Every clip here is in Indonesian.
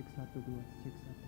cek 1 2 cek 1.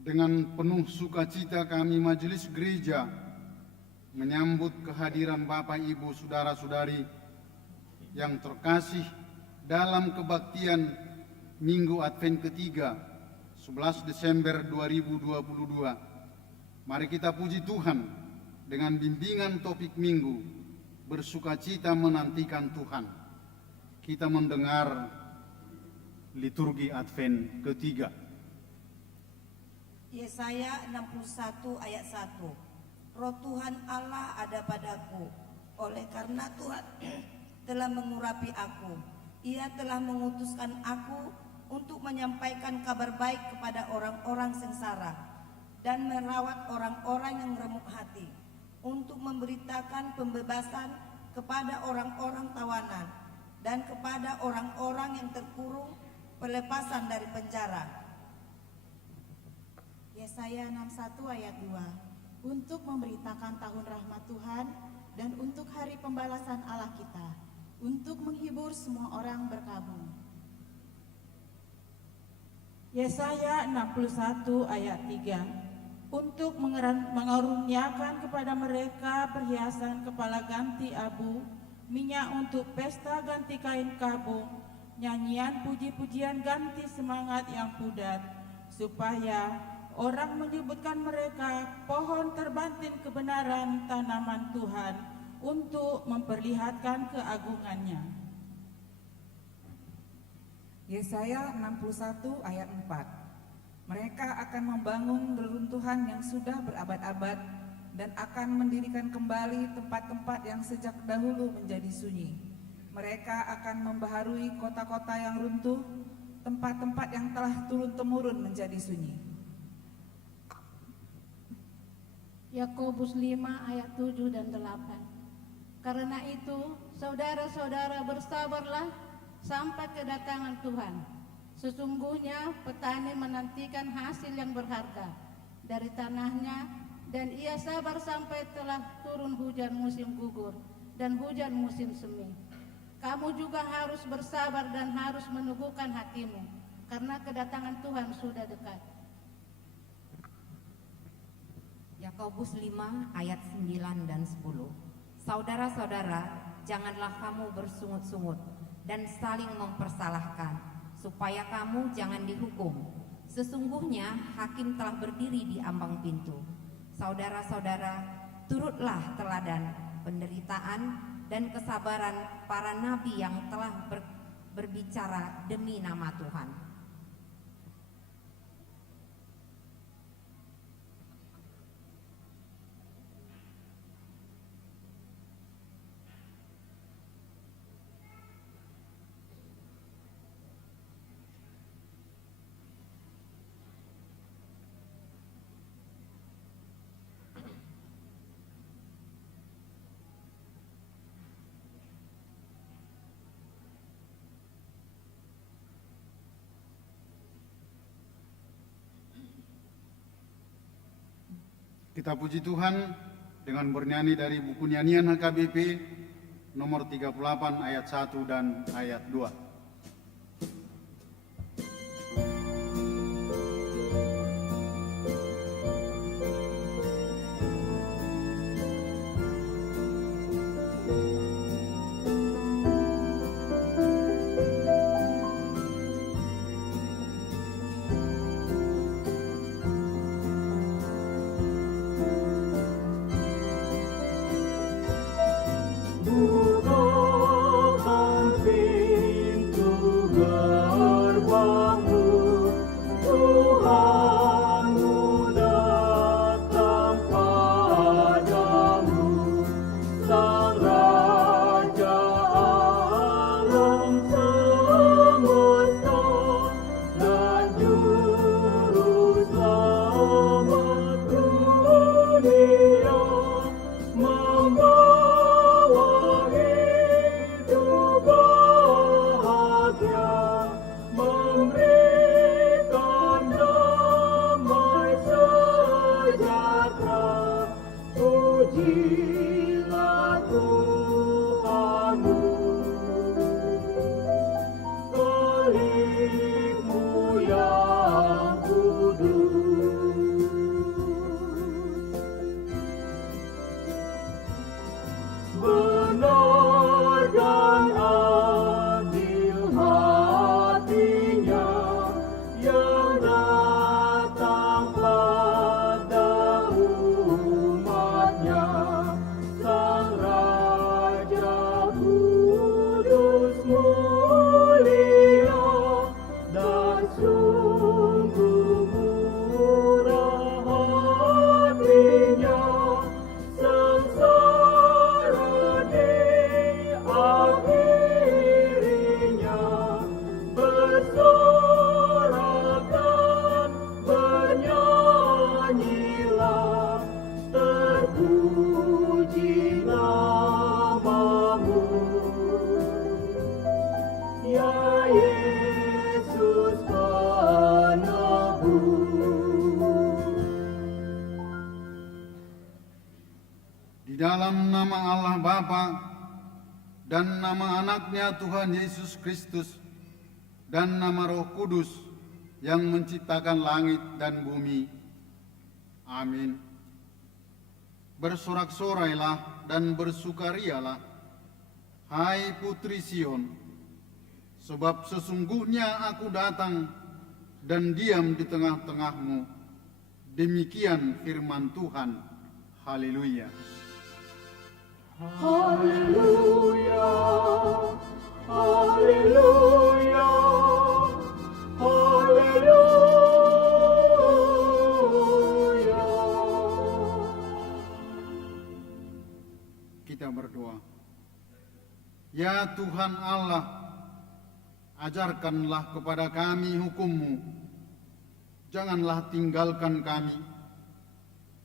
Dengan penuh sukacita kami Majelis Gereja menyambut kehadiran Bapak Ibu Saudara-saudari yang terkasih dalam kebaktian Minggu Advent ketiga 11 Desember 2022. Mari kita puji Tuhan dengan bimbingan topik minggu bersukacita menantikan Tuhan. Kita mendengar liturgi Advent ketiga. Yesaya 61 ayat 1. Roh Tuhan Allah ada padaku, oleh karena Tuhan telah mengurapi aku. Ia telah mengutuskan aku untuk menyampaikan kabar baik kepada orang-orang sengsara dan merawat orang-orang yang remuk hati, untuk memberitakan pembebasan kepada orang-orang tawanan dan kepada orang-orang yang terkurung pelepasan dari penjara. Yesaya 61 ayat 2. Untuk memberitakan tahun rahmat Tuhan dan untuk hari pembalasan Allah kita, untuk menghibur semua orang berkabung. Yesaya 61 ayat 3. Untuk mengaruniakan kepada mereka perhiasan kepala ganti abu minyak untuk pesta ganti kain kabung, nyanyian puji-pujian ganti semangat yang pudar, supaya orang menyebutkan mereka pohon terbantin kebenaran tanaman Tuhan untuk memperlihatkan keagungannya. Yesaya 61 ayat 4. Mereka akan membangun reruntuhan yang sudah berabad-abad dan akan mendirikan kembali tempat-tempat yang sejak dahulu menjadi sunyi. Mereka akan membaharui kota-kota yang runtuh, tempat-tempat yang telah turun-temurun menjadi sunyi. Yakobus 5 ayat 7 dan 8. Karena itu, saudara-saudara bersabarlah sampai kedatangan Tuhan. Sesungguhnya petani menantikan hasil yang berharga dari tanahnya, dan ia sabar sampai telah turun hujan musim gugur dan hujan musim semi. Kamu juga harus bersabar dan harus meneguhkan hatimu, karena kedatangan Tuhan sudah dekat. Yakobus 5 ayat 9 dan 10. Saudara-saudara, janganlah kamu bersungut-sungut dan saling mempersalahkan, supaya kamu jangan dihukum. Sesungguhnya hakim telah berdiri di ambang pintu. Saudara-saudara, turutlah teladan penderitaan dan kesabaran para nabi yang telah berbicara demi nama Tuhan. Kita puji Tuhan dengan bernyanyi dari buku nyanyian HKBP nomor 38 ayat 1 dan ayat 2. Dalam nama Allah Bapa dan nama anaknya Tuhan Yesus Kristus dan nama Roh Kudus yang menciptakan langit dan bumi. Amin. Bersorak-sorailah dan bersukarialah. hai putri Sion, sebab sesungguhnya aku datang dan diam di tengah-tengahmu. Demikian firman Tuhan. Haleluya. Haleluya, haleluya, haleluya. Kita berdoa. Ya Tuhan Allah, ajarkanlah kepada kami hukum-Mu. Janganlah tinggalkan kami.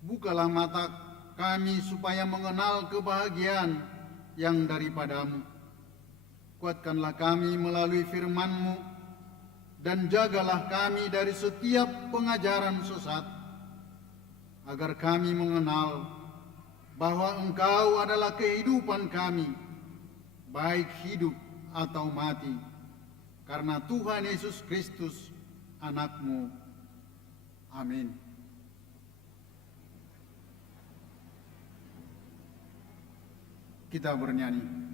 Bukalah mata kami supaya mengenal kebahagiaan yang daripada-Mu. Kuatkanlah kami melalui firman-Mu, dan jagalah kami dari setiap pengajaran sesat, agar kami mengenal bahwa Engkau adalah kehidupan kami, baik hidup atau mati, karena Tuhan Yesus Kristus, Anak-Mu. Amin. Kita bernyanyi.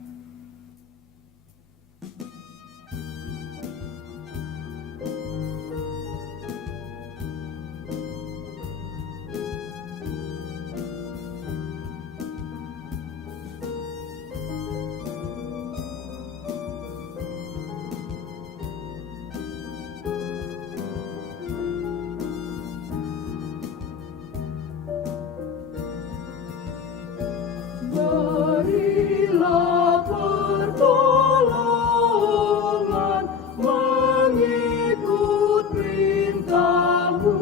Berilah pertolongan mengikut perintah-Mu,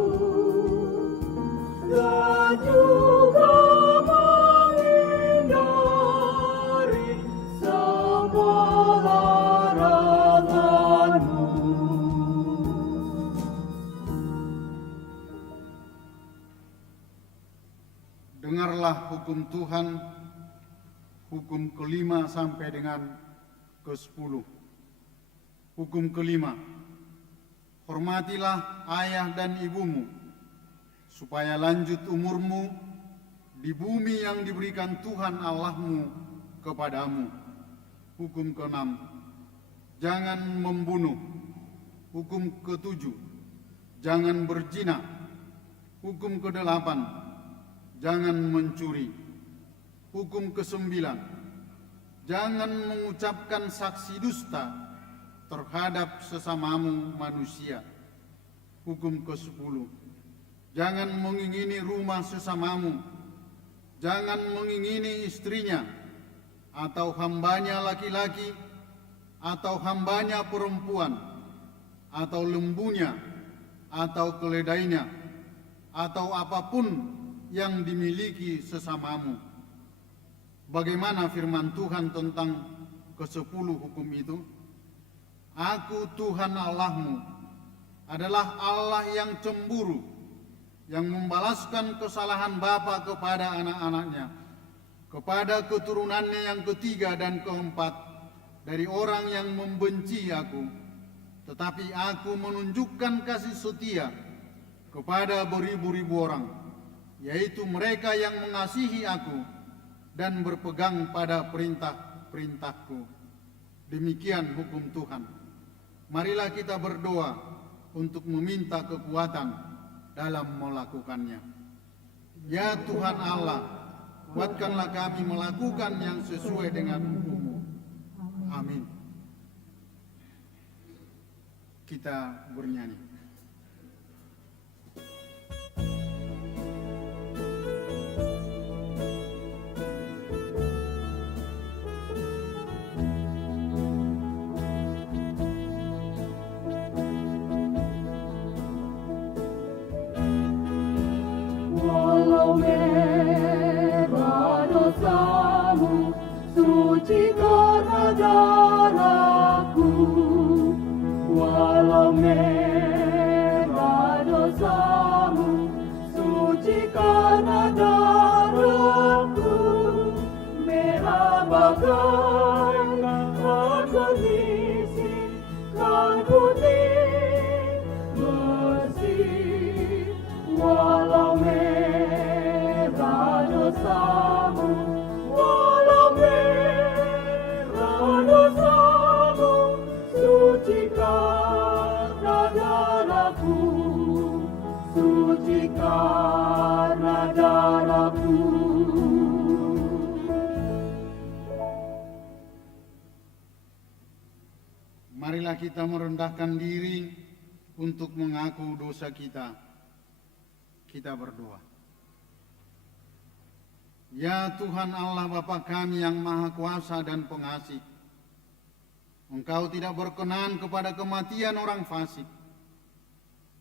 dan juga menghindari semua larangan-Mu. Dengarlah hukum Tuhan, hukum kelima sampai dengan ke-10. Hukum kelima, hormatilah ayah dan ibumu, supaya lanjut umurmu di bumi yang diberikan Tuhan Allahmu kepadamu. Hukum ke-6, jangan membunuh. Hukum ke-7, jangan berzina. Hukum ke-8, jangan mencuri. Hukum ke-9, jangan mengucapkan saksi dusta terhadap sesamamu manusia. Hukum ke-10, jangan mengingini rumah sesamamu. Jangan mengingini istrinya, atau hambanya laki-laki, atau hambanya perempuan, atau lembunya, atau keledainya, atau apapun yang dimiliki sesamamu. Bagaimana firman Tuhan tentang ke-10 hukum itu? Aku Tuhan Allahmu adalah Allah yang cemburu, yang membalaskan kesalahan bapa kepada anak-anaknya, kepada keturunannya yang ketiga dan keempat dari orang yang membenci aku. Tetapi aku menunjukkan kasih setia kepada beribu-ribu orang, yaitu mereka yang mengasihi aku dan berpegang pada perintah-perintahku. Demikian hukum Tuhan. Marilah kita berdoa untuk meminta kekuatan dalam melakukannya. Ya Tuhan Allah, kuatkanlah kami melakukan yang sesuai dengan hukum-Mu. Amin. Kita bernyanyi. Walau merah dosamu, suci karena darahku. Walau merah suci karena darahku. Marilah kita merendahkan diri untuk mengaku dosa kita. Kita berdoa. Ya Tuhan Allah Bapa kami yang Maha Kuasa dan Pengasih, Engkau tidak berkenan kepada kematian orang fasik,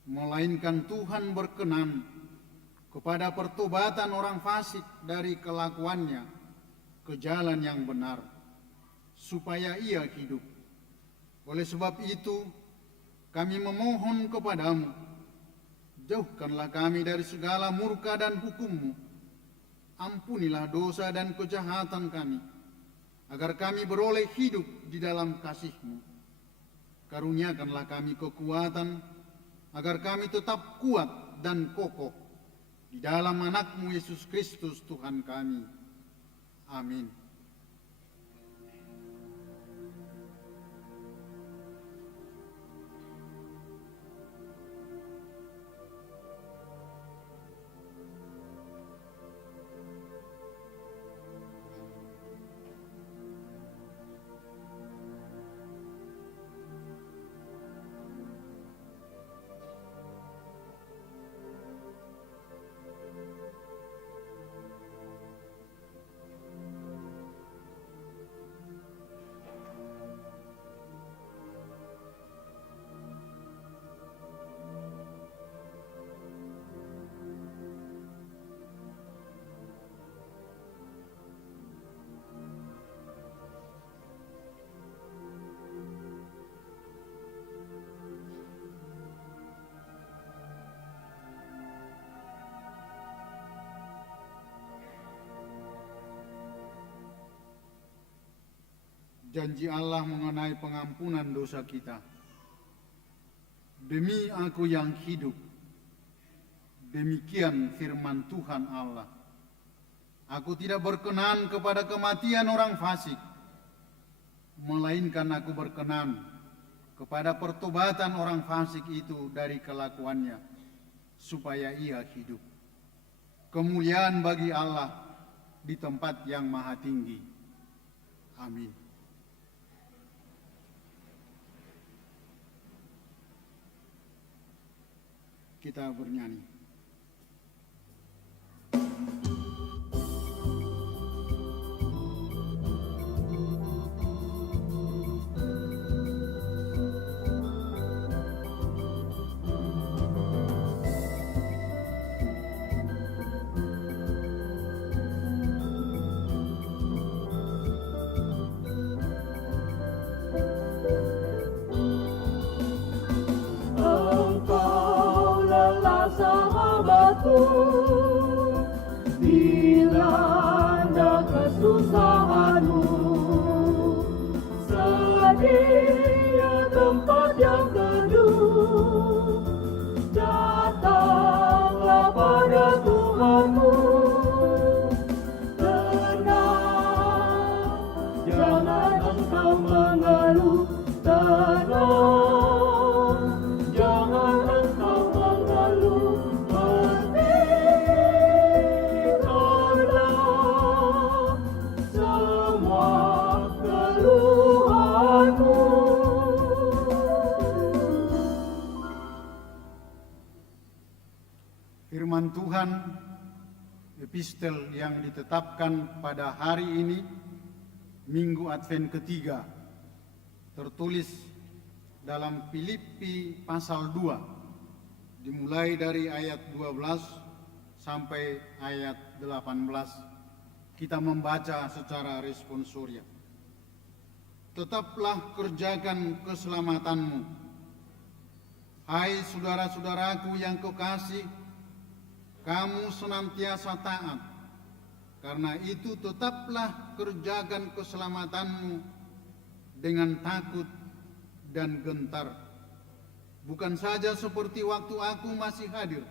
melainkan Tuhan berkenan kepada pertobatan orang fasik dari kelakuannya ke jalan yang benar, supaya ia hidup. Oleh sebab itu, kami memohon kepadamu, jauhkanlah kami dari segala murka dan hukum-Mu. Ampunilah dosa dan kejahatan kami, agar kami beroleh hidup di dalam kasih-Mu. Karuniakanlah kami kekuatan, agar kami tetap kuat dan kokoh di dalam anak-Mu Yesus Kristus Tuhan kami. Amin. Janji Allah mengenai pengampunan dosa kita. Demi Aku yang hidup, demikian firman Tuhan Allah, Aku tidak berkenan kepada kematian orang fasik, melainkan Aku berkenan kepada pertobatan orang fasik itu dari kelakuannya, supaya ia hidup. Kemuliaan bagi Allah di tempat yang maha tinggi. Amin. Kita bernyanyi. Dilanda kesusahanmu, sedia tempat yang teduh, datanglah pada Tuhanmu. Tenang, jangan engkau mengeluh, tenang, jangan engkau mengeluh. Firman Tuhan, epistel yang ditetapkan pada hari ini, Minggu Advent ketiga, tertulis dalam Filipi pasal 2, dimulai dari ayat 12 sampai ayat 18. Kita membaca secara responsorial. Tetaplah kerjakan keselamatanmu, hai saudara-saudaraku yang kekasih. Kamu senantiasa taat, karena itu tetaplah kerjakan keselamatanmu dengan takut dan gentar. Bukan saja seperti waktu aku masih hadir,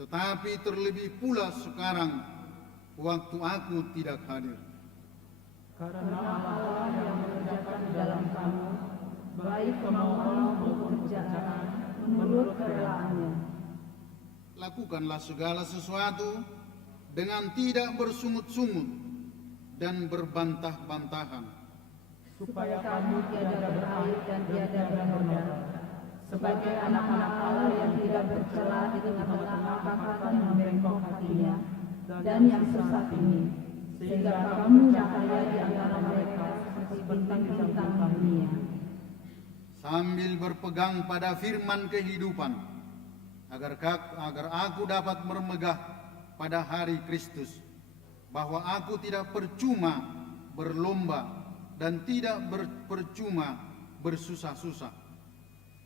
tetapi terlebih pula sekarang waktu aku tidak hadir. Karena Allah yang mengerjakan di dalam kamu, baik kemauan maupun pekerjaan menurut kerelaannya. lakukanlah segala sesuatu dengan tidak bersungut-sungut dan berbantah-bantahan, supaya kamu tiada beraib dan tiada bernoda, sebagai anak-anak Allah yang tidak bercela di tengah-tengah masyarakat yang bengkok hatinya dan yang sesat ini, sehingga kamu cahaya di antara mereka seperti bintang-bintang dunia. sambil berpegang pada firman kehidupan, agar aku dapat bermegah pada hari Kristus, bahwa aku tidak percuma berlomba dan tidak percuma bersusah-susah.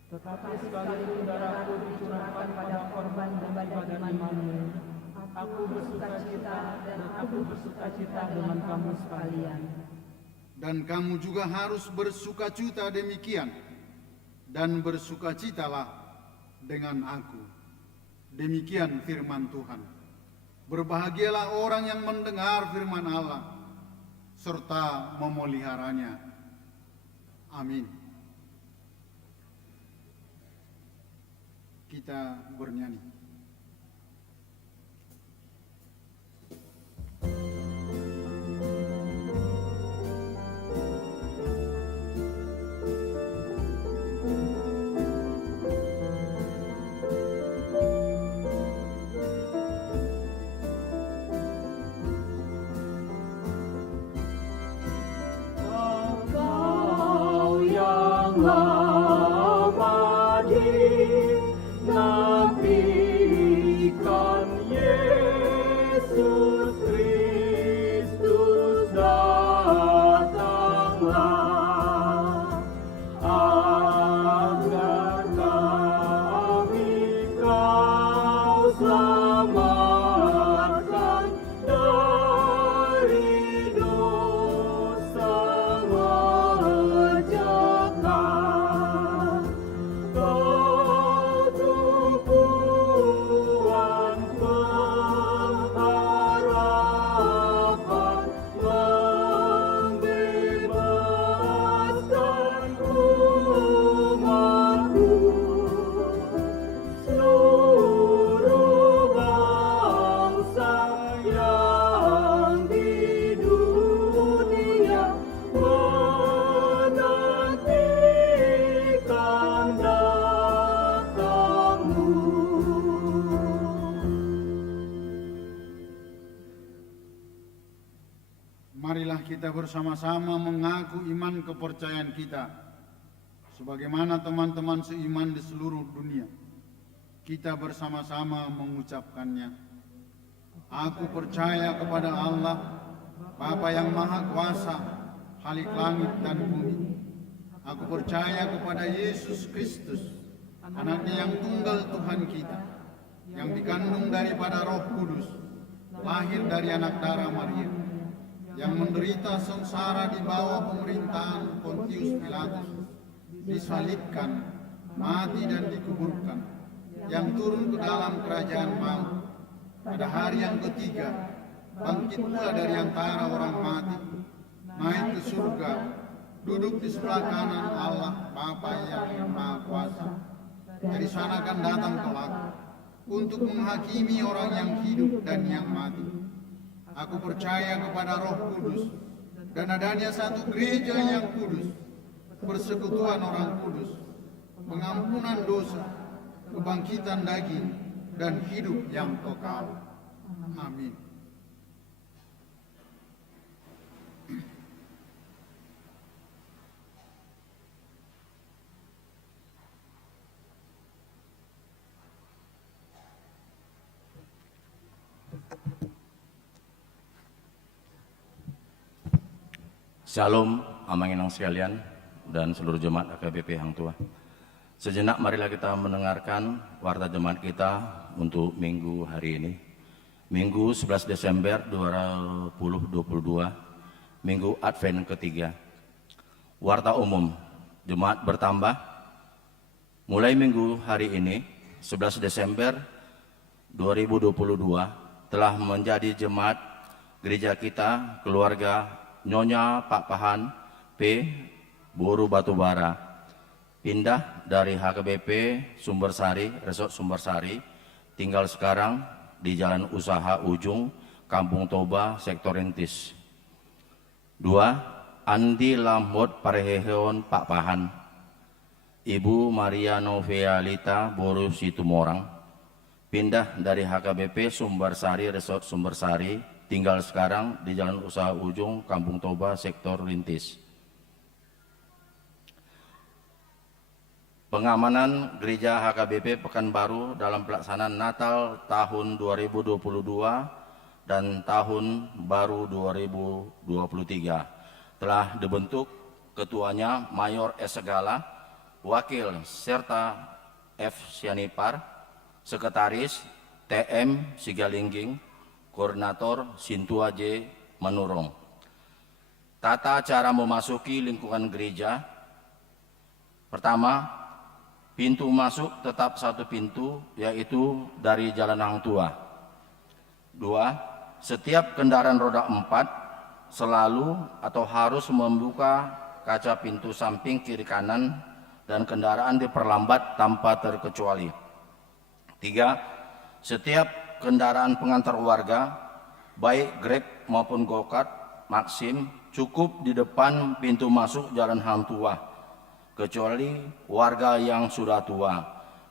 Tetapi sekalipun darahku dicurahkan pada korban ibadah imanmu, aku bersukacita dan aku bersukacita dengan kamu sekalian. Dan kamu juga harus bersukacita demikian, dan bersukacitalah dengan aku. Demikian firman Tuhan. Berbahagialah orang yang mendengar firman Allah, serta memeliharanya. Amin. Kita bernyanyi. Engkau yang lama dinantikan, Yesus Kristus datanglah, agar kami kau selamatkan dari dosa menjejakkan. Kau tumpuan pengharapan, membebaskan umatku. Seluruh bangsa yang di dunia menantikan datangmu. Marilah kita bersama-sama mengaku iman kepercayaan kita, sebagaimana teman-teman seiman di seluruh dunia. Kita bersama-sama mengucapkannya. Aku percaya kepada Allah, Bapa yang Maha Kuasa, Khalik langit dan bumi. Aku percaya kepada Yesus Kristus, anaknya yang tunggal Tuhan kita, yang dikandung daripada Roh Kudus, lahir dari anak darah Maria, yang menderita sengsara di bawah pemerintahan Pontius Pilatus, disalibkan, mati dan dikuburkan, yang turun ke dalam kerajaan maut, pada hari yang ketiga, bangkit pula dari antara orang mati, naik ke surga, duduk di sebelah kanan Allah Bapa yang Maha Kuasa. Dari sana akan datang kelak untuk menghakimi orang yang hidup dan yang mati. Aku percaya kepada Roh Kudus dan adanya satu gereja yang kudus, persekutuan orang kudus, pengampunan dosa, kebangkitan daging, dan hidup yang kekal. Amin. Shalom, amanginang sekalian dan seluruh jemaat AKBP Hang Tua. Sejenak marilah kita mendengarkan warta jemaat kita untuk minggu hari ini. Minggu 11 Desember 2022, minggu Advent ketiga. Warta umum, jemaat bertambah. Mulai minggu hari ini, 11 Desember 2022, telah menjadi jemaat gereja kita, keluarga Nyonya Pak Pahan P. Boru Batubara, pindah dari HKBP Sumbersari, Resort Sumbersari, tinggal sekarang di Jalan Usaha Ujung, Kampung Toba, Sektor Rintis. 2. Andi Lamhot Pareheon Pak Pahan, Ibu Maria Novealita Boru Situmorang, pindah dari HKBP Sumbersari Resort Sumbersari, tinggal sekarang di Jalan Usaha Ujung, Kampung Toba, Sektor Rintis. Pengamanan Gereja HKBP Pekanbaru dalam pelaksanaan Natal tahun 2022 dan Tahun Baru 2023 telah dibentuk ketuanya Mayor S. Segala, Wakil serta F. Sianipar, Sekretaris TM Sigalingging, Koordinator Sintua J. Manurong. Tata cara memasuki lingkungan gereja. Pertama, pintu masuk tetap satu pintu, yaitu dari Jalan Hang Tua. 2. Setiap kendaraan roda 4 selalu atau harus membuka kaca pintu samping kiri kanan dan kendaraan diperlambat tanpa terkecuali. 3. Setiap kendaraan pengantar warga, baik Grab maupun Go-Kart, Maxim, cukup di depan pintu masuk Jalan Hang Tua, kecuali warga yang sudah tua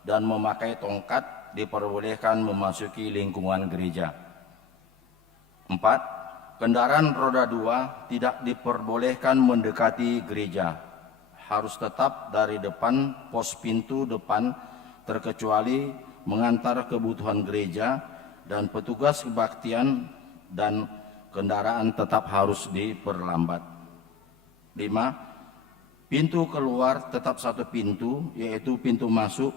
dan memakai tongkat diperbolehkan memasuki lingkungan gereja. 4. Kendaraan roda 2 tidak diperbolehkan mendekati gereja, harus tetap dari depan pos pintu depan, terkecuali mengantar kebutuhan gereja dan petugas kebaktian, dan kendaraan tetap harus diperlambat. 5. Pintu keluar tetap satu pintu, yaitu pintu masuk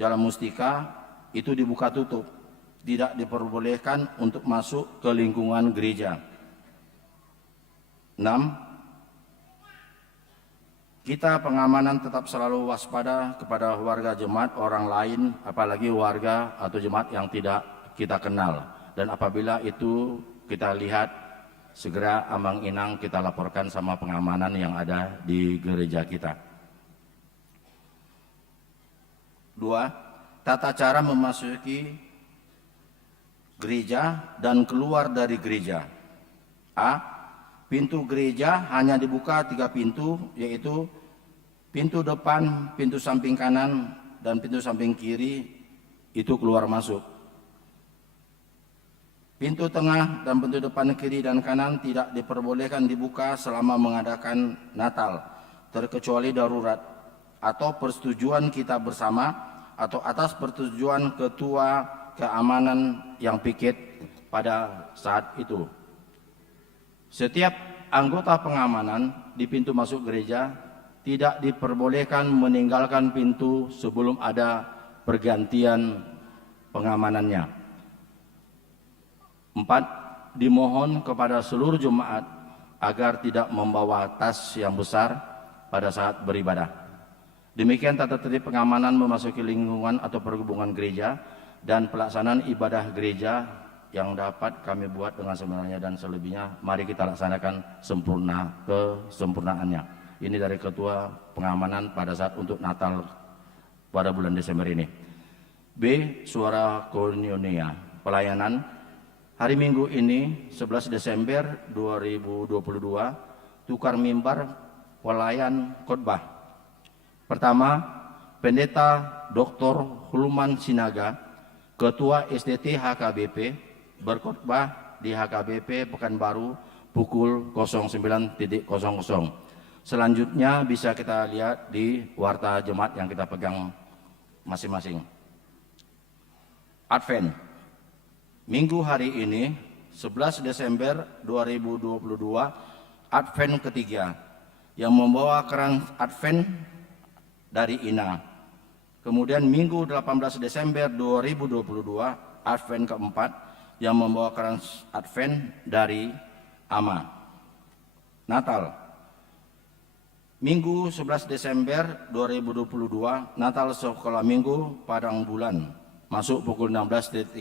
Jalan Mustika, itu dibuka tutup, tidak diperbolehkan untuk masuk ke lingkungan gereja. 6. Kita pengamanan tetap selalu waspada kepada warga jemaat orang lain, apalagi warga atau jemaat yang tidak kita kenal. Dan apabila itu kita lihat, segera ambang inang kita laporkan sama pengamanan yang ada di gereja kita. 2. Tata cara memasuki gereja dan keluar dari gereja. A. Pintu gereja hanya dibuka 3 pintu, yaitu pintu depan, pintu samping kanan, dan pintu samping kiri, itu keluar masuk. Pintu tengah dan pintu depan kiri dan kanan tidak diperbolehkan dibuka selama mengadakan Natal, terkecuali darurat atau persetujuan kita bersama atau atas persetujuan ketua keamanan yang piket pada saat itu. Setiap anggota pengamanan di pintu masuk gereja tidak diperbolehkan meninggalkan pintu sebelum ada pergantian pengamanannya. 4. Dimohon kepada seluruh jemaat agar tidak membawa tas yang besar pada saat beribadah. Demikian tata tertib pengamanan memasuki lingkungan atau perhubungan gereja dan pelaksanaan ibadah gereja yang dapat kami buat dengan sebenarnya dan selebihnya. Mari kita laksanakan sempurna kesempurnaannya. Ini dari Ketua Pengamanan pada saat untuk Natal pada bulan Desember ini. B. Suara Koinonia. Pelayanan hari Minggu ini 11 Desember 2022, tukar mimbar pelayan khotbah. Pertama, Pendeta Dr. Hulman Sinaga, Ketua SDT HKBP, berkhotbah di HKBP Pekanbaru pukul 09.00. Selanjutnya bisa kita lihat di warta jemaat yang kita pegang masing-masing. Advent. Minggu hari ini 11 Desember 2022, Advent ketiga yang membawa keran Advent dari Ina. Kemudian Minggu 18 Desember 2022, Advent keempat yang membawa keran Advent dari Ama. Natal. Minggu 11 Desember 2022, Natal sekolah Minggu Padang Bulan, masuk pukul 16.30.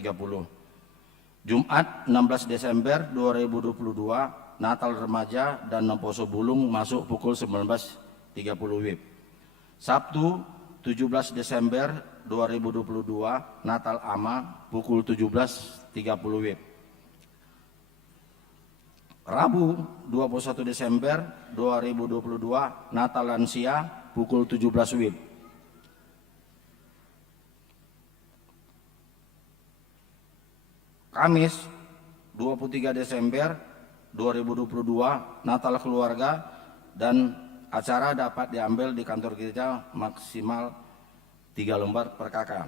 Jumat 16 Desember 2022, Natal Remaja dan Nemposo Bulung, masuk pukul 19.30 WIB. Sabtu 17 Desember 2022 Natal AMA pukul 17.30 WIB. Rabu 21 Desember 2022 Natal Lansia pukul 17 WIB. Kamis 23 Desember 2022 Natal Keluarga dan acara dapat diambil di kantor gereja maksimal 3 lembar per kakak.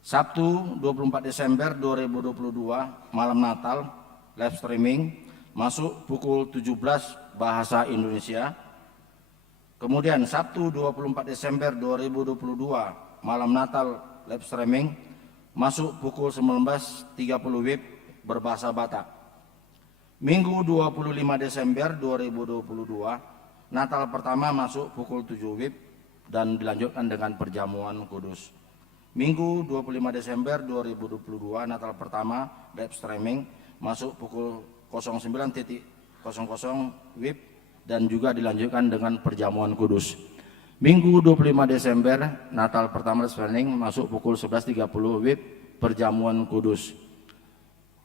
Sabtu 24 Desember 2022 malam Natal live streaming masuk pukul 17 bahasa Indonesia. Kemudian Sabtu 24 Desember 2022 malam Natal live streaming masuk pukul 19.30 WIB berbahasa Batak. Minggu 25 Desember 2022 Natal pertama masuk pukul 7 WIB dan dilanjutkan dengan perjamuan kudus. Minggu 25 Desember 2022 Natal pertama live streaming masuk pukul 09.00 WIB dan juga dilanjutkan dengan perjamuan kudus. Minggu 25 Desember Natal pertama live streaming masuk pukul 11.30 WIB perjamuan kudus.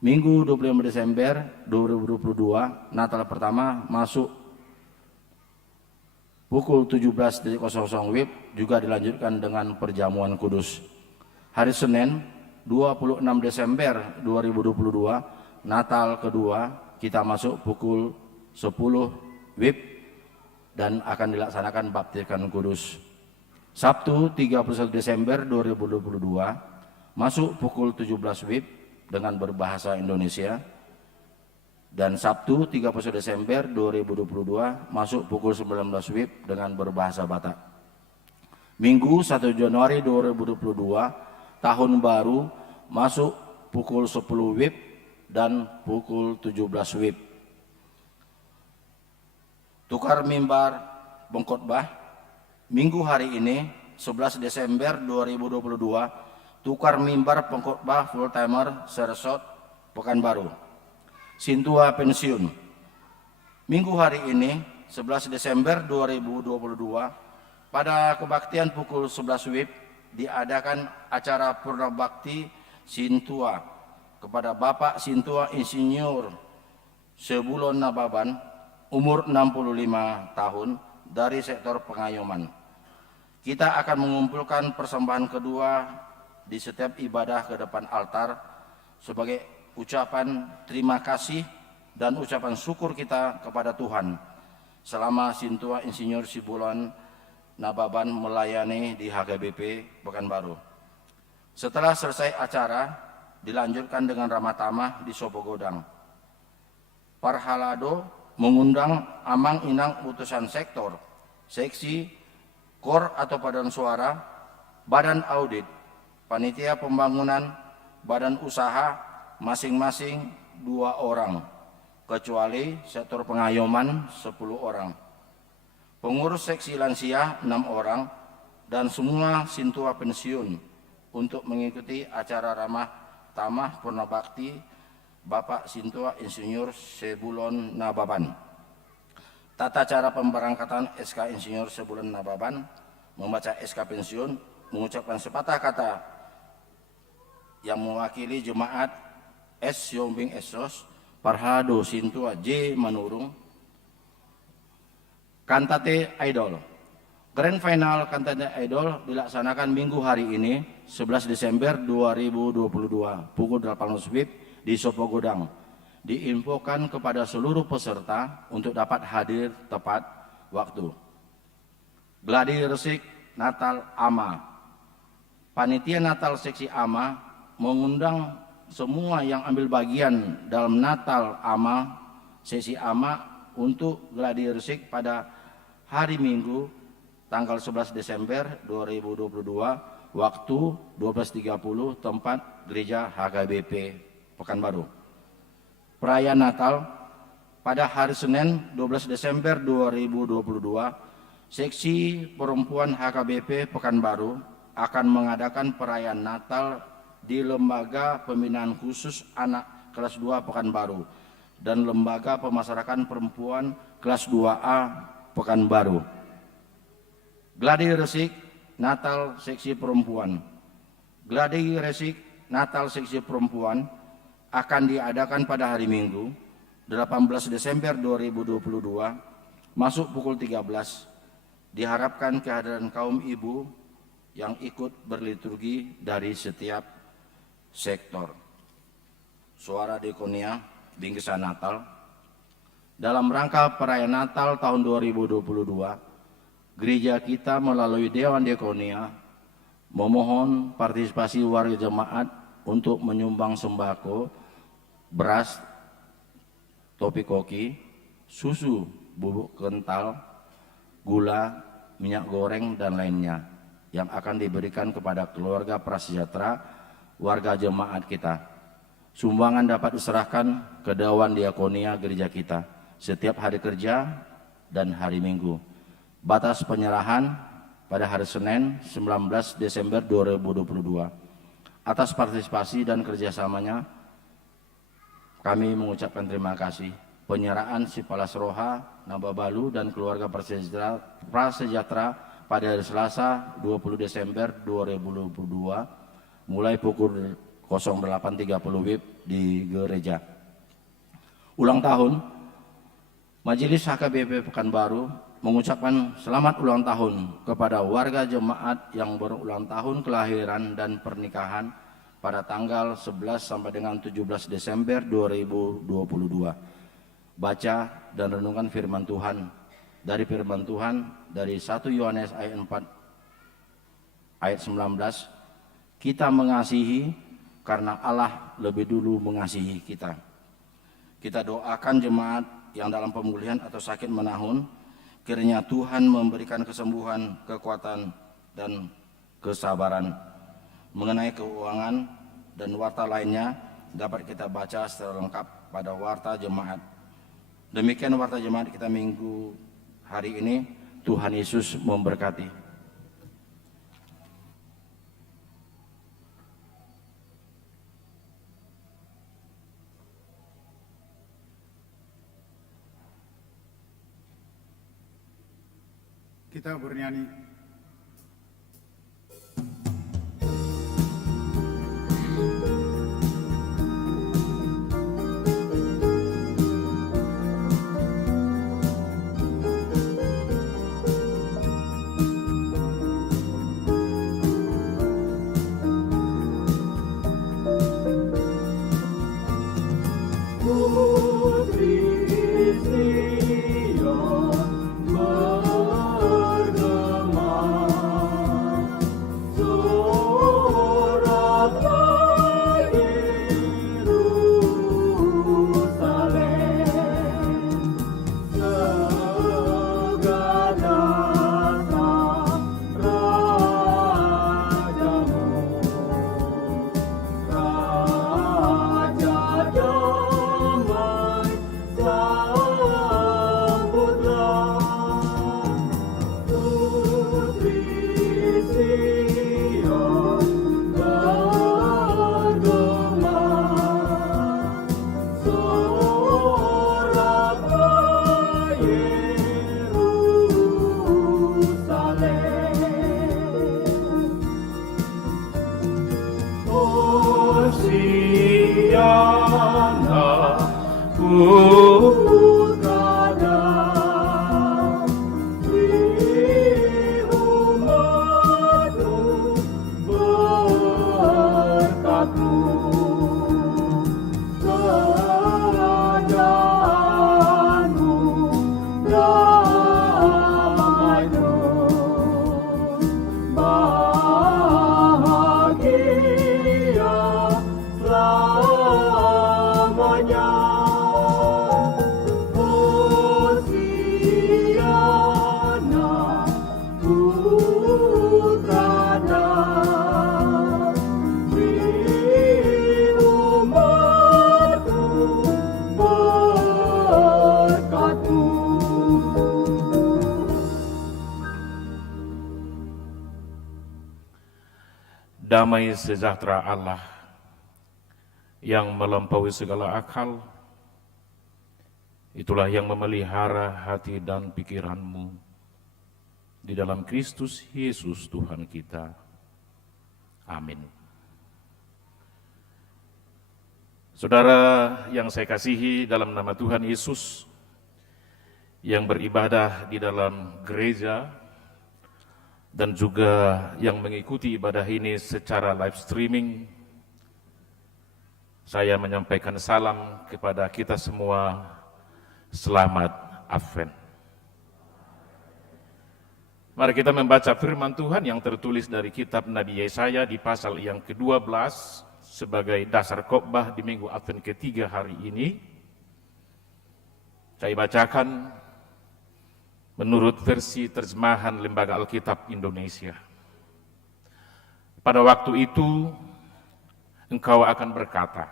Minggu 25 Desember 2022 Natal pertama masuk pukul 17.00 WIB juga dilanjutkan dengan perjamuan kudus. Hari Senin 26 Desember 2022 Natal kedua kita masuk pukul 10 WIB dan akan dilaksanakan baptisan kudus. Sabtu 31 Desember 2022 masuk pukul 17 WIB dengan berbahasa Indonesia. Dan Sabtu 31 Desember 2022 masuk pukul 19 WIB dengan berbahasa Batak. Minggu 1 Januari 2022 tahun baru masuk pukul 10 WIB dan pukul 17 WIB. Tukar mimbar pengkhotbah Minggu hari ini 11 Desember 2022 tukar mimbar pengkhotbah full timer Seresot Pekanbaru. Sintua pensiun. Minggu hari ini 11 Desember 2022 pada kebaktian pukul 11 WIB diadakan acara purna bakti Sintua kepada Bapak Sintua Insinyur Sebulon Nababan umur 65 tahun dari sektor pengayoman. Kita akan mengumpulkan persembahan kedua di setiap ibadah ke depan altar sebagai ucapan terima kasih dan ucapan syukur kita kepada Tuhan selama Sintua Insinyur Sebulon Nababan melayani di HKBP Pekanbaru. Setelah selesai acara dilanjutkan dengan ramah tamah di Sopogodang. Parhalado mengundang amang inang utusan sektor, seksi, kor atau paduan suara, badan audit, panitia pembangunan, badan usaha masing-masing 2 orang, kecuali sektor pengayoman 10 orang. Pengurus seksi lansia 6 orang dan semua Sintua pensiun untuk mengikuti acara ramah tamah purna bakti Bapak Sintua Insinyur Sebulon Nababan. Tata cara pemberangkatan SK Insinyur Sebulon Nababan, membaca SK pensiun, mengucapkan sepatah kata yang mewakili jemaat S. Yombing Esos, Parhado Sintua J. Manurung, Kantate Idol. Grand Final Kantate Idol dilaksanakan Minggu hari ini 11 Desember 2022 pukul 18 WIB di Sopogodang. Diinfokan kepada seluruh peserta untuk dapat hadir tepat waktu. Gladi resik Natal AMA. Panitia Natal seksi AMA mengundang semua yang ambil bagian dalam Natal AMA sesi AMA untuk gladi resik pada hari Minggu tanggal 11 Desember 2022 waktu 12.30 tempat gereja HKBP Pekanbaru. Perayaan Natal pada hari Senin 12 Desember 2022 seksi perempuan HKBP Pekanbaru akan mengadakan perayaan Natal di Lembaga Pembinaan Khusus Anak kelas 2 Pekanbaru dan Lembaga Pemasarakan Perempuan kelas 2A Pekanbaru. Gladi resik Natal Seksi Perempuan. Gladi resik Natal Seksi Perempuan akan diadakan pada hari Minggu 18 Desember 2022 masuk pukul 13. Diharapkan kehadiran kaum ibu yang ikut berliturgi dari setiap sektor. Suara Diakonia Bingkisan Natal. Dalam rangka perayaan Natal tahun 2022, gereja kita melalui Dewan Diakonia memohon partisipasi warga jemaat untuk menyumbang sembako, beras, topi koki, susu, bubuk kental, gula, minyak goreng, dan lainnya yang akan diberikan kepada keluarga prasejahtera warga jemaat kita. Sumbangan dapat diserahkan ke Dewan Diakonia gereja kita setiap hari kerja dan hari Minggu. Batas penyerahan pada hari Senin 19 Desember 2022. Atas partisipasi dan kerjasamanya kami mengucapkan terima kasih. Penyerahan Sipalas Roha, Nababalu, dan keluarga prasejahtera pada hari Selasa 20 Desember 2022 mulai pukul 08.30 WIB di gereja. Ulang tahun, Majelis HKBP Pekanbaru mengucapkan selamat ulang tahun kepada warga jemaat yang berulang tahun kelahiran dan pernikahan pada tanggal 11 sampai dengan 17 Desember 2022. Baca dan renungkan firman Tuhan. Dari firman Tuhan dari 1 Yohanes ayat 4 ayat 19, kita mengasihi karena Allah lebih dulu mengasihi kita. Kita doakan jemaat yang dalam pemulihan atau sakit menahun, kiranya Tuhan memberikan kesembuhan, kekuatan, dan kesabaran. Mengenai keuangan dan warta lainnya dapat kita baca secara lengkap pada warta jemaat. Demikian warta jemaat kita minggu hari ini. Tuhan Yesus memberkati. Kita bernyanyi. Damai sejahtera Allah yang melampaui segala akal, itulah yang memelihara hati dan pikiranmu di dalam Kristus Yesus Tuhan kita. Amin. Saudara yang saya kasihi, dalam nama Tuhan Yesus, yang beribadah di dalam gereja dan juga yang mengikuti ibadah ini secara live streaming, saya menyampaikan salam kepada kita semua. Selamat Advent. Mari kita membaca firman Tuhan yang tertulis dari kitab Nabi Yesaya di pasal yang ke-12 sebagai dasar khotbah di minggu Advent ketiga hari ini. Saya bacakan menurut versi terjemahan Lembaga Alkitab Indonesia. Pada waktu itu engkau akan berkata,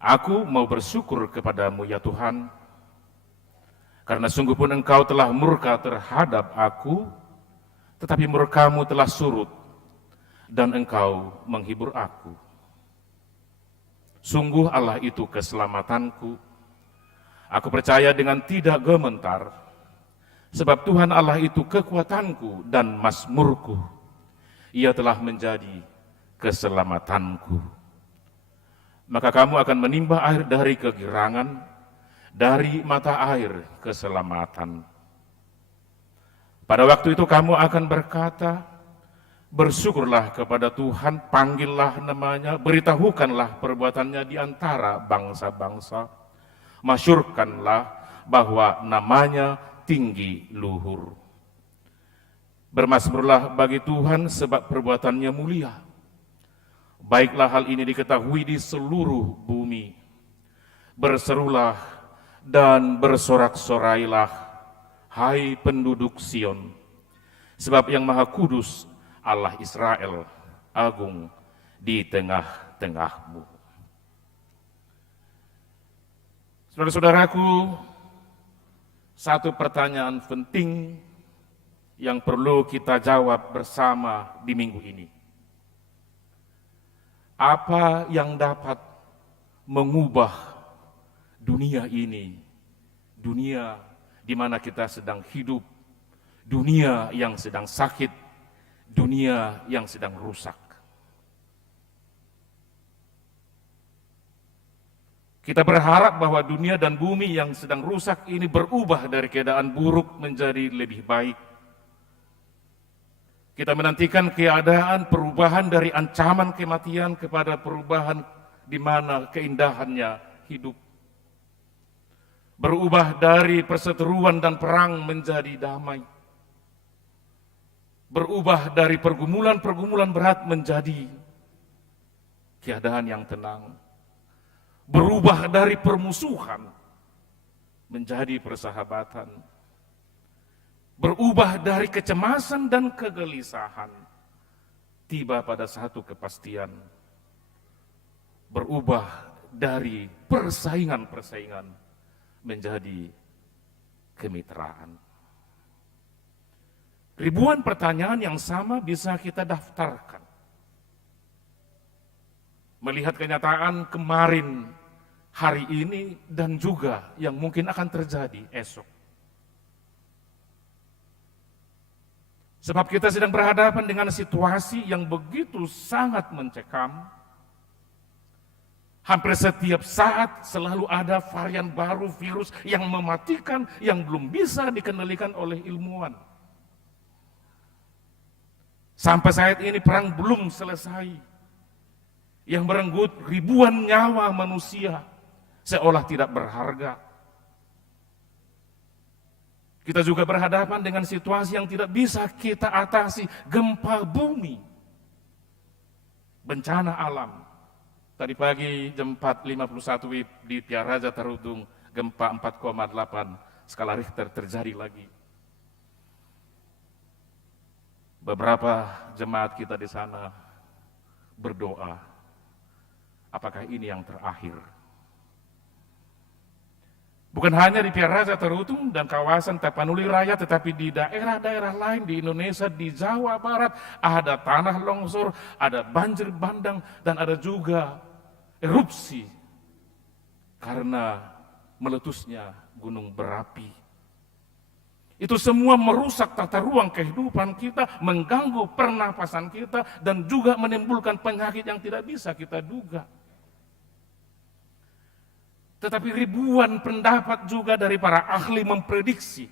"Aku mau bersyukur kepadamu ya Tuhan, karena sungguh pun engkau telah murka terhadap aku, tetapi murkamu telah surut, dan engkau menghibur aku. Sungguh Allah itu keselamatanku. Aku percaya dengan tidak gementar, sebab Tuhan Allah itu kekuatanku dan mazmurku. Ia telah menjadi keselamatanku. Maka kamu akan menimba air dari kegirangan, dari mata air keselamatan. Pada waktu itu kamu akan berkata, bersyukurlah kepada Tuhan, panggillah namanya, beritahukanlah perbuatannya di antara bangsa-bangsa, masyurkanlah bahwa namanya tinggi luhur. Bermazmurlah bagi Tuhan sebab perbuatannya mulia. Baiklah hal ini diketahui di seluruh bumi. Berserulah dan bersorak-sorailah, hai penduduk Sion, sebab yang Maha Kudus Allah Israel agung di tengah-tengahmu. Saudara-saudaraku, satu pertanyaan penting yang perlu kita jawab bersama di minggu ini. Apa yang dapat mengubah dunia ini, dunia di mana kita sedang hidup, dunia yang sedang sakit, dunia yang sedang rusak? Kita berharap bahwa dunia dan bumi yang sedang rusak ini berubah dari keadaan buruk menjadi lebih baik. Kita menantikan keadaan perubahan dari ancaman kematian kepada perubahan di mana keindahannya hidup. Berubah dari perseteruan dan perang menjadi damai. Berubah dari pergumulan-pergumulan berat menjadi keadaan yang tenang. Berubah dari permusuhan menjadi persahabatan. Berubah dari kecemasan dan kegelisahan tiba pada satu kepastian. Berubah dari persaingan-persaingan menjadi kemitraan. Ribuan pertanyaan yang sama bisa kita daftarkan. Melihat kenyataan kemarin, hari ini, dan juga yang mungkin akan terjadi esok. Sebab kita sedang berhadapan dengan situasi yang begitu sangat mencekam. Hampir setiap saat selalu ada varian baru virus yang mematikan, yang belum bisa dikendalikan oleh ilmuwan. Sampai saat ini perang belum selesai, yang merenggut ribuan nyawa manusia seolah tidak berharga. Kita juga berhadapan dengan situasi yang tidak bisa kita atasi, gempa bumi, bencana alam. Tadi pagi jam 4.51 WIB di Piaraja Tarudung, gempa 4,8 skala Richter terjadi lagi. Beberapa jemaat kita di sana berdoa, apakah ini yang terakhir? Bukan hanya di Piaraja Tarudung dan kawasan Tapanuli Raya, tetapi di daerah-daerah lain di Indonesia, di Jawa Barat, ada tanah longsor, ada banjir bandang, dan ada juga erupsi karena meletusnya gunung berapi. Itu semua merusak tata ruang kehidupan kita, mengganggu pernapasan kita, dan juga menimbulkan penyakit yang tidak bisa kita duga. Tetapi ribuan pendapat juga dari para ahli memprediksi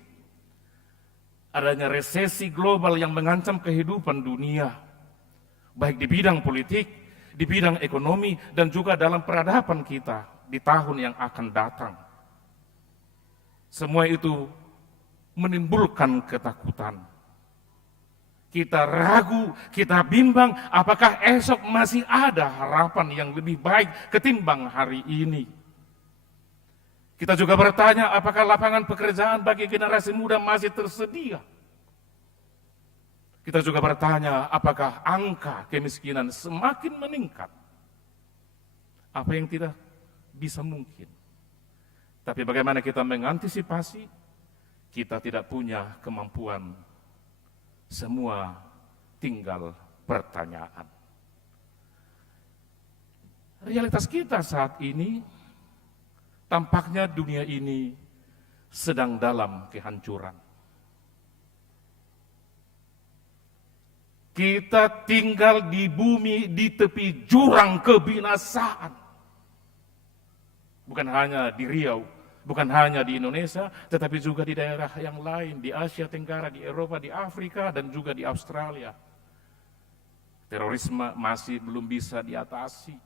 adanya resesi global yang mengancam kehidupan dunia, baik di bidang politik, di bidang ekonomi, dan juga dalam peradaban kita di tahun yang akan datang. Semua itu menimbulkan ketakutan. Kita ragu, kita bimbang apakah esok masih ada harapan yang lebih baik ketimbang hari ini. Kita juga bertanya apakah lapangan pekerjaan bagi generasi muda masih tersedia. Kita juga bertanya apakah angka kemiskinan semakin meningkat. Apa yang tidak bisa mungkin. Tapi bagaimana kita mengantisipasi? Kita tidak punya kemampuan, semua tinggal pertanyaan. Realitas kita saat ini, tampaknya dunia ini sedang dalam kehancuran. Kita tinggal di bumi di tepi jurang kebinasaan. Bukan hanya di Riau, bukan hanya di Indonesia, tetapi juga di daerah yang lain, di Asia Tenggara, di Eropa, di Afrika, dan juga di Australia. Terorisme masih belum bisa diatasi.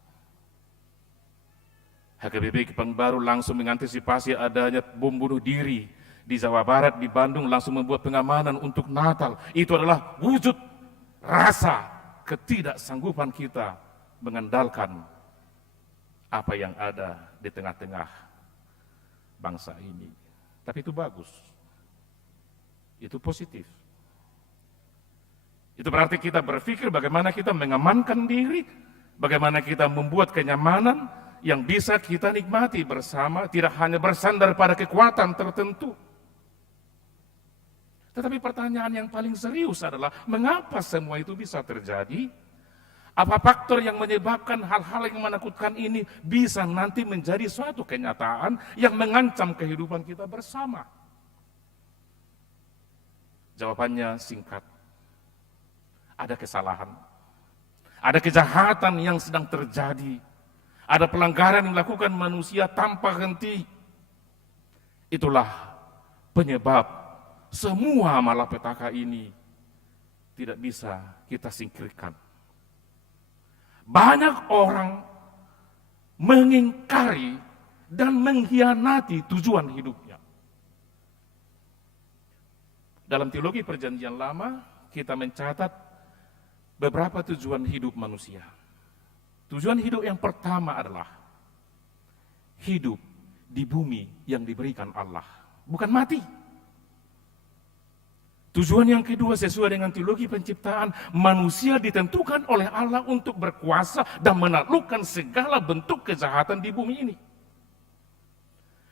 HKBP Pekanbaru langsung mengantisipasi adanya bom bunuh diri di Jawa Barat, di Bandung, langsung membuat pengamanan untuk Natal. Itu adalah wujud rasa ketidaksanggupan kita mengandalkan apa yang ada di tengah-tengah bangsa ini. Tapi itu bagus. Itu positif. Itu berarti kita berpikir bagaimana kita mengamankan diri, bagaimana kita membuat kenyamanan yang bisa kita nikmati bersama, tidak hanya bersandar pada kekuatan tertentu. Tetapi pertanyaan yang paling serius adalah, mengapa semua itu bisa terjadi? Apa faktor yang menyebabkan hal-hal yang menakutkan ini bisa nanti menjadi suatu kenyataan yang mengancam kehidupan kita bersama? Jawabannya singkat. Ada kesalahan. Ada kejahatan yang sedang terjadi. Ada pelanggaran yang dilakukan manusia tanpa henti. Itulah penyebab semua malapetaka ini tidak bisa kita singkirkan. Banyak orang mengingkari dan mengkhianati tujuan hidupnya. Dalam teologi Perjanjian Lama, kita mencatat beberapa tujuan hidup manusia. Tujuan hidup yang pertama adalah hidup di bumi yang diberikan Allah, bukan mati. Tujuan yang kedua sesuai dengan teologi penciptaan, manusia ditentukan oleh Allah untuk berkuasa dan menaklukkan segala bentuk kejahatan di bumi ini.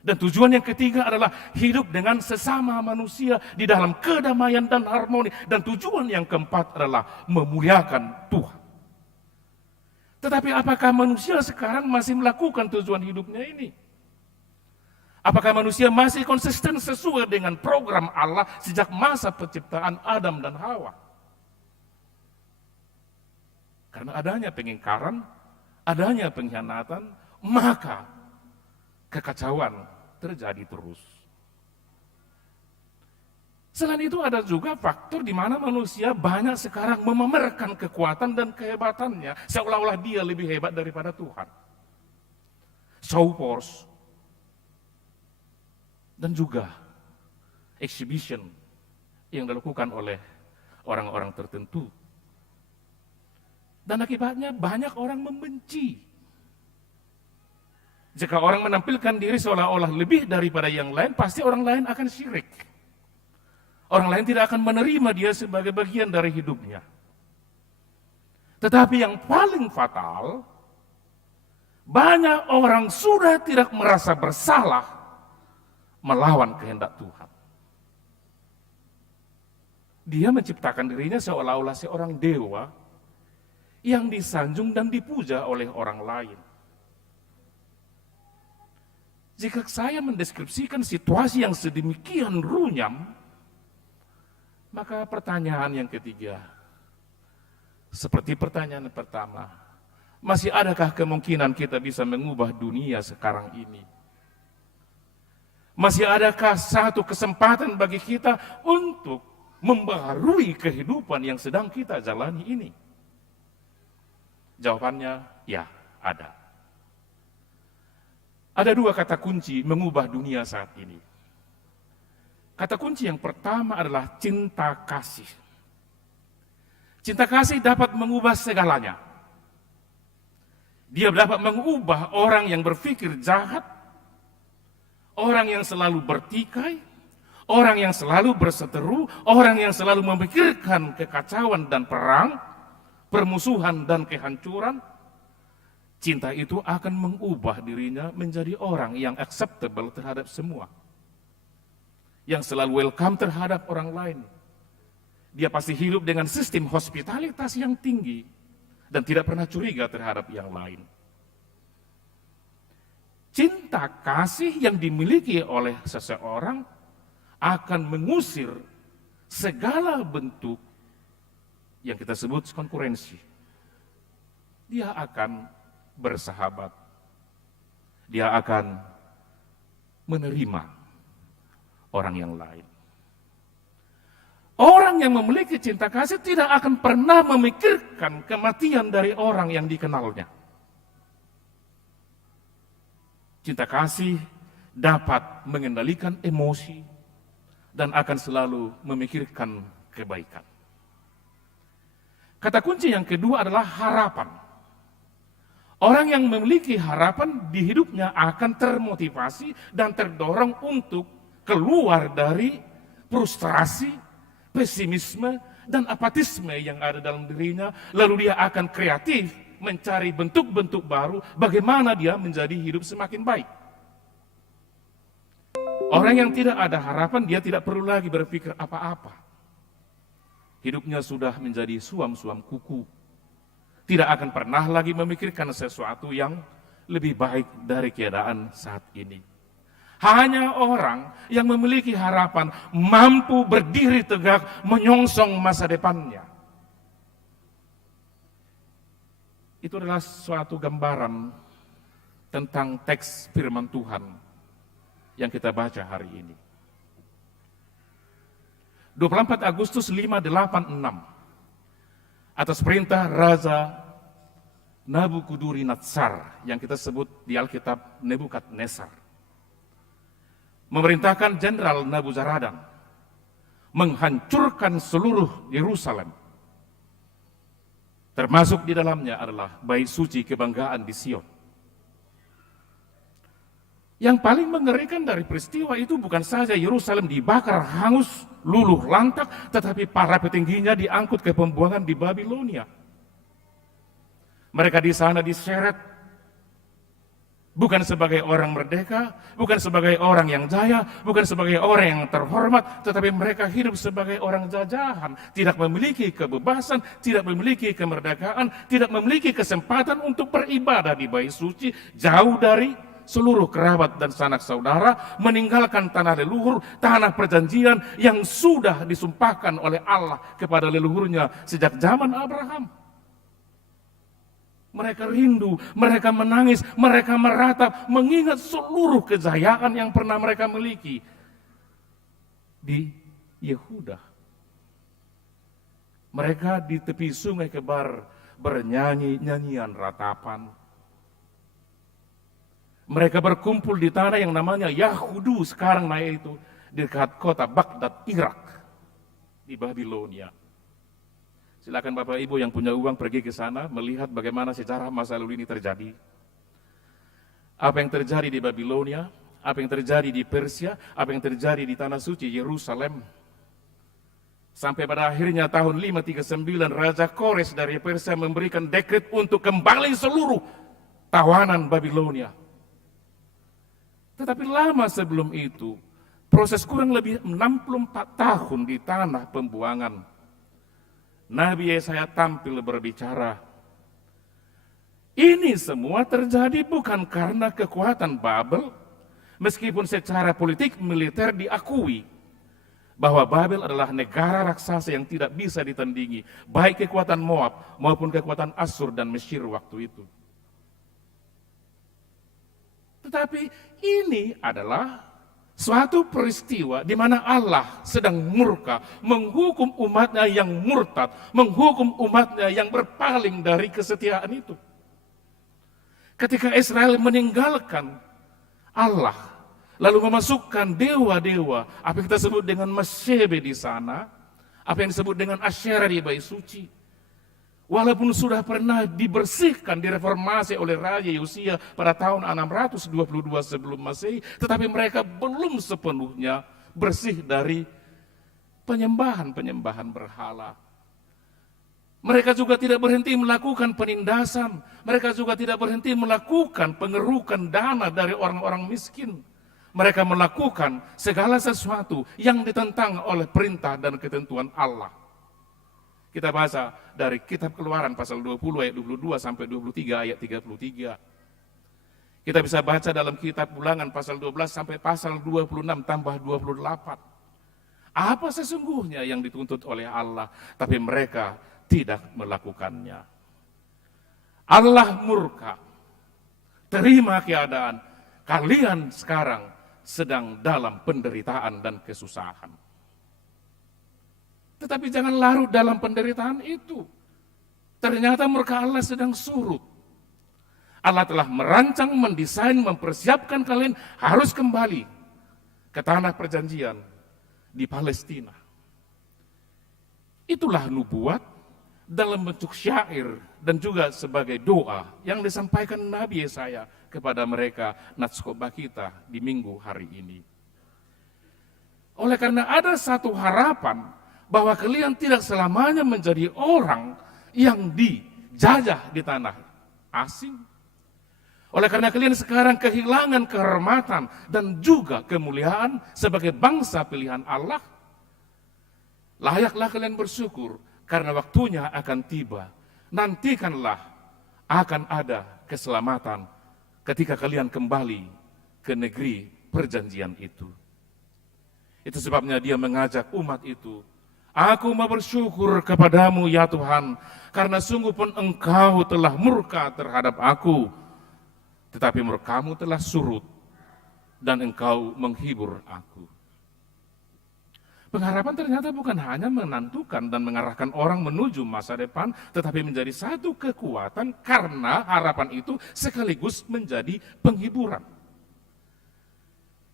Dan tujuan yang ketiga adalah hidup dengan sesama manusia di dalam kedamaian dan harmoni. Dan tujuan yang keempat adalah memuliakan Tuhan. Tetapi apakah manusia sekarang masih melakukan tujuan hidupnya ini? Apakah manusia masih konsisten sesuai dengan program Allah sejak masa penciptaan Adam dan Hawa? Karena adanya pengingkaran, adanya pengkhianatan, maka kekacauan terjadi terus. Selain itu ada juga faktor di mana manusia banyak sekarang memamerkan kekuatan dan kehebatannya, seolah-olah dia lebih hebat daripada Tuhan. Show force. Dan juga exhibition yang dilakukan oleh orang-orang tertentu. Dan akibatnya banyak orang membenci. Jika orang menampilkan diri seolah-olah lebih daripada yang lain, pasti orang lain akan syirik. Orang lain tidak akan menerima dia sebagai bagian dari hidupnya. Tetapi yang paling fatal, banyak orang sudah tidak merasa bersalah melawan kehendak Tuhan. Dia menciptakan dirinya seolah-olah seorang dewa yang disanjung dan dipuja oleh orang lain. Jika saya mendeskripsikan situasi yang sedemikian runyam, Maka pertanyaan yang ketiga, seperti pertanyaan pertama, masih adakah kemungkinan kita bisa mengubah dunia sekarang ini? Masih adakah satu kesempatan bagi kita untuk membaharui kehidupan yang sedang kita jalani ini? Jawabannya, ya, ada. Ada dua kata kunci mengubah dunia saat ini. Kata kunci yang pertama adalah cinta kasih. Cinta kasih dapat mengubah segalanya. Dia dapat mengubah orang yang berpikir jahat, orang yang selalu bertikai, orang yang selalu berseteru, orang yang selalu memikirkan kekacauan dan perang, permusuhan dan kehancuran. Cinta itu akan mengubah dirinya menjadi orang yang acceptable terhadap semua, yang selalu welcome terhadap orang lain. Dia pasti hidup dengan sistem hospitalitas yang tinggi dan tidak pernah curiga terhadap yang lain. Cinta kasih yang dimiliki oleh seseorang akan mengusir segala bentuk yang kita sebut konkurensi. Dia akan bersahabat. Dia akan menerima orang yang lain. Orang yang memiliki cinta kasih tidak akan pernah memikirkan kematian dari orang yang dikenalnya. Cinta kasih dapat mengendalikan emosi dan akan selalu memikirkan kebaikan. Kata kunci yang kedua adalah harapan. Orang yang memiliki harapan di hidupnya akan termotivasi dan terdorong untuk keluar dari frustrasi, pesimisme, dan apatisme yang ada dalam dirinya, lalu dia akan kreatif mencari bentuk-bentuk baru bagaimana dia menjadi hidup semakin baik. Orang yang tidak ada harapan, dia tidak perlu lagi berpikir apa-apa. Hidupnya sudah menjadi suam-suam kuku. Tidak akan pernah lagi memikirkan sesuatu yang lebih baik dari keadaan saat ini. Hanya orang yang memiliki harapan mampu berdiri tegak menyongsong masa depannya. Itu adalah suatu gambaran tentang teks firman Tuhan yang kita baca hari ini. 24 Agustus 586 atas perintah Raja Nabukadnezar yang kita sebut di Alkitab Nebukadnezar, memerintahkan Jenderal Nabuzaradan menghancurkan seluruh Yerusalem. Termasuk di dalamnya adalah bait suci kebanggaan di Sion. Yang paling mengerikan dari peristiwa itu bukan saja Yerusalem dibakar hangus, luluh lantak, tetapi para petingginya diangkut ke pembuangan di Babilonia. Mereka di sana diseret bukan sebagai orang merdeka, bukan sebagai orang yang jaya, bukan sebagai orang yang terhormat, tetapi mereka hidup sebagai orang jajahan, tidak memiliki kebebasan, tidak memiliki kemerdekaan, tidak memiliki kesempatan untuk beribadah di bait suci, jauh dari seluruh kerabat dan sanak saudara, meninggalkan tanah leluhur, tanah perjanjian yang sudah disumpahkan oleh Allah kepada leluhurnya sejak zaman Abraham. Mereka rindu, mereka menangis, mereka meratap, mengingat seluruh kejayaan yang pernah mereka miliki di Yehuda. Mereka di tepi sungai Kebar bernyanyi nyanyian ratapan. Mereka berkumpul di tanah yang namanya Yahudu sekarang itu dekat kota Baghdad, Irak, di Babilonia. Silakan Bapak Ibu yang punya uang pergi ke sana melihat bagaimana sejarah masa lalu ini terjadi. Apa yang terjadi di Babilonia, apa yang terjadi di Persia, apa yang terjadi di tanah suci Yerusalem. Sampai pada akhirnya tahun 539 Raja Kores dari Persia memberikan dekret untuk kembali seluruh tawanan Babilonia. Tetapi lama sebelum itu, proses kurang lebih 64 tahun di tanah pembuangan, Nabi Yesaya tampil berbicara. Ini semua terjadi bukan karena kekuatan Babel, meskipun secara politik militer diakui. bahwa Babel adalah negara raksasa yang tidak bisa ditandingi, baik kekuatan Moab maupun kekuatan Asyur dan Mesir waktu itu. Tetapi ini adalah suatu peristiwa di mana Allah sedang murka, menghukum umatnya yang murtad, menghukum umatnya yang berpaling dari kesetiaan itu. Ketika Israel meninggalkan Allah, lalu memasukkan dewa-dewa, apa yang kita sebut dengan Mesebe di sana, apa yang disebut dengan Asyera di bait suci. Walaupun sudah pernah dibersihkan, direformasi oleh Raja Yosia pada tahun 622 sebelum Masehi, tetapi mereka belum sepenuhnya bersih dari penyembahan berhala. Mereka juga tidak berhenti melakukan penindasan, mereka juga tidak berhenti melakukan pengerukan dana dari orang-orang miskin. Mereka melakukan segala sesuatu yang ditentang oleh perintah dan ketentuan Allah. Kita baca dari kitab Keluaran pasal 20 ayat 22 sampai 23 ayat 33. Kita bisa baca dalam kitab Ulangan pasal 12 sampai pasal 26 tambah 28. Apa sesungguhnya yang dituntut oleh Allah, tapi mereka tidak melakukannya. Allah murka. Terima keadaan. Kalian sekarang sedang dalam penderitaan dan kesusahan. Tetapi jangan larut dalam penderitaan itu. Ternyata murka Allah sedang surut. Allah telah merancang, mendesain, mempersiapkan kalian harus kembali ke tanah perjanjian di Palestina. Itulah nubuat dalam bentuk syair dan juga sebagai doa yang disampaikan Nabi Yesaya kepada mereka natskobah kita di minggu hari ini. Oleh karena ada satu harapan bahwa kalian tidak selamanya menjadi orang yang dijajah di tanah asing. Oleh karena kalian sekarang kehilangan kehormatan dan juga kemuliaan sebagai bangsa pilihan Allah, layaklah kalian bersyukur karena waktunya akan tiba. Nantikanlah akan ada keselamatan ketika kalian kembali ke negeri perjanjian itu. Itu sebabnya dia mengajak umat itu, aku mau bersyukur kepadamu ya Tuhan, karena sungguh pun engkau telah murka terhadap aku, tetapi murkamu telah surut dan engkau menghibur aku. Pengharapan ternyata bukan hanya menentukan dan mengarahkan orang menuju masa depan, tetapi menjadi satu kekuatan karena harapan itu sekaligus menjadi penghiburan.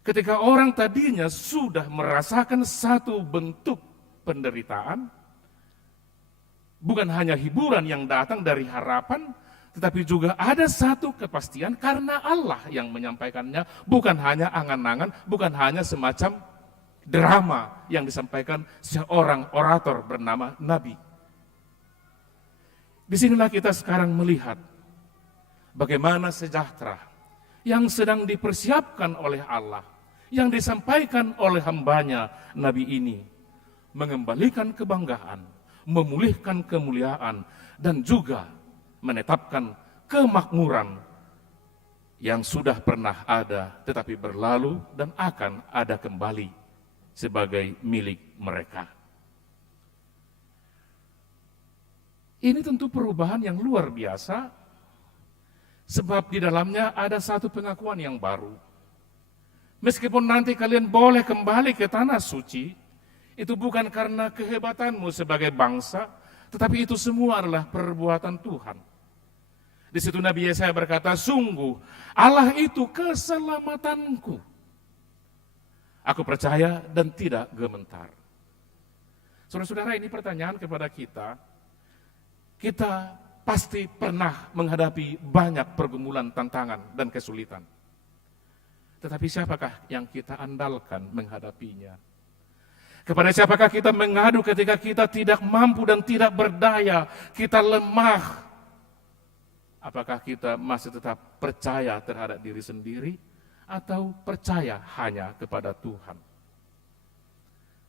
Ketika orang tadinya sudah merasakan satu bentuk penderitaan, bukan hanya hiburan yang datang dari harapan, tetapi juga ada satu kepastian karena Allah yang menyampaikannya, bukan hanya angan-angan, bukan hanya semacam drama yang disampaikan seorang orator bernama Nabi. Disinilah kita sekarang melihat bagaimana sejahtera yang sedang dipersiapkan oleh Allah, yang disampaikan oleh hambanya Nabi ini, mengembalikan kebanggaan, memulihkan kemuliaan, dan juga menetapkan kemakmuran yang sudah pernah ada tetapi berlalu dan akan ada kembali sebagai milik mereka. Ini tentu perubahan yang luar biasa, sebab di dalamnya ada satu pengakuan yang baru. Meskipun nanti kalian boleh kembali ke tanah suci, itu bukan karena kehebatanmu sebagai bangsa, tetapi itu semua adalah perbuatan Tuhan. Di situ Nabi Yesaya berkata, sungguh Allah itu keselamatanku. Aku percaya dan tidak gemetar. Saudara-saudara, ini pertanyaan kepada kita. Kita pasti pernah menghadapi banyak pergumulan, tantangan, dan kesulitan. Tetapi siapakah yang kita andalkan menghadapinya? Kepada siapakah kita mengadu ketika kita tidak mampu dan tidak berdaya, kita lemah? Apakah kita masih tetap percaya terhadap diri sendiri? Atau percaya hanya kepada Tuhan?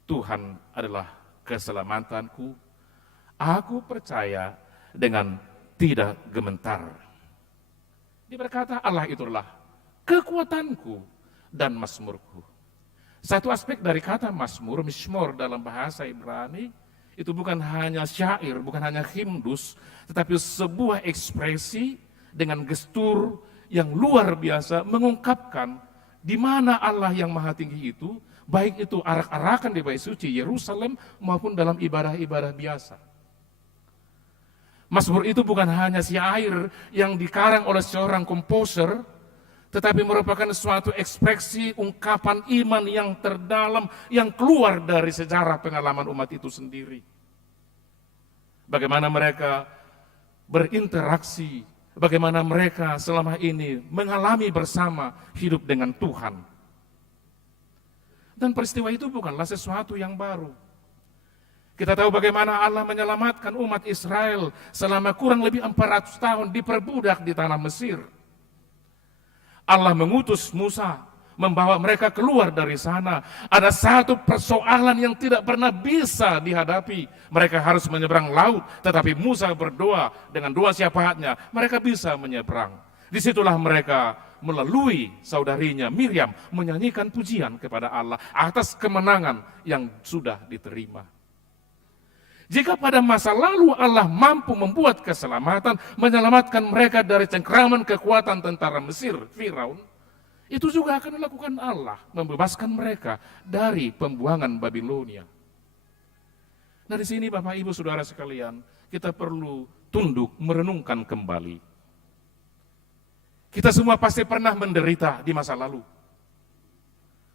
Tuhan adalah keselamatanku. Aku percaya dengan tidak gemetar. Dia berkata Allah itulah kekuatanku dan mazmurku. Satu aspek dari kata Mazmur, mishmor dalam bahasa Ibrani, itu bukan hanya syair, bukan hanya himnus, tetapi sebuah ekspresi dengan gestur yang luar biasa mengungkapkan di mana Allah yang Maha Tinggi itu, baik itu arak-arakan di Bait Suci Yerusalem maupun dalam ibadah-ibadah biasa. Mazmur itu bukan hanya syair yang dikarang oleh seorang komposer, tetapi merupakan suatu ekspresi ungkapan iman yang terdalam, yang keluar dari sejarah pengalaman umat itu sendiri. Bagaimana mereka berinteraksi, bagaimana mereka selama ini mengalami bersama hidup dengan Tuhan. Dan peristiwa itu bukanlah sesuatu yang baru. Kita tahu bagaimana Allah menyelamatkan umat Israel selama kurang lebih 400 tahun diperbudak di tanah Mesir. Allah mengutus Musa, membawa mereka keluar dari sana. Ada satu persoalan yang tidak pernah bisa dihadapi. Mereka harus menyeberang laut, tetapi Musa berdoa dengan doa syafaatnya, mereka bisa menyeberang. Disitulah mereka melalui saudarinya Miriam menyanyikan pujian kepada Allah atas kemenangan yang sudah diterima. Jika pada masa lalu Allah mampu membuat keselamatan, menyelamatkan mereka dari cengkraman kekuatan tentara Mesir, Firaun, itu juga akan dilakukan Allah, membebaskan mereka dari pembuangan Babilonia. Nah di sini Bapak Ibu Saudara sekalian, kita perlu tunduk merenungkan kembali. Kita semua pasti pernah menderita di masa lalu.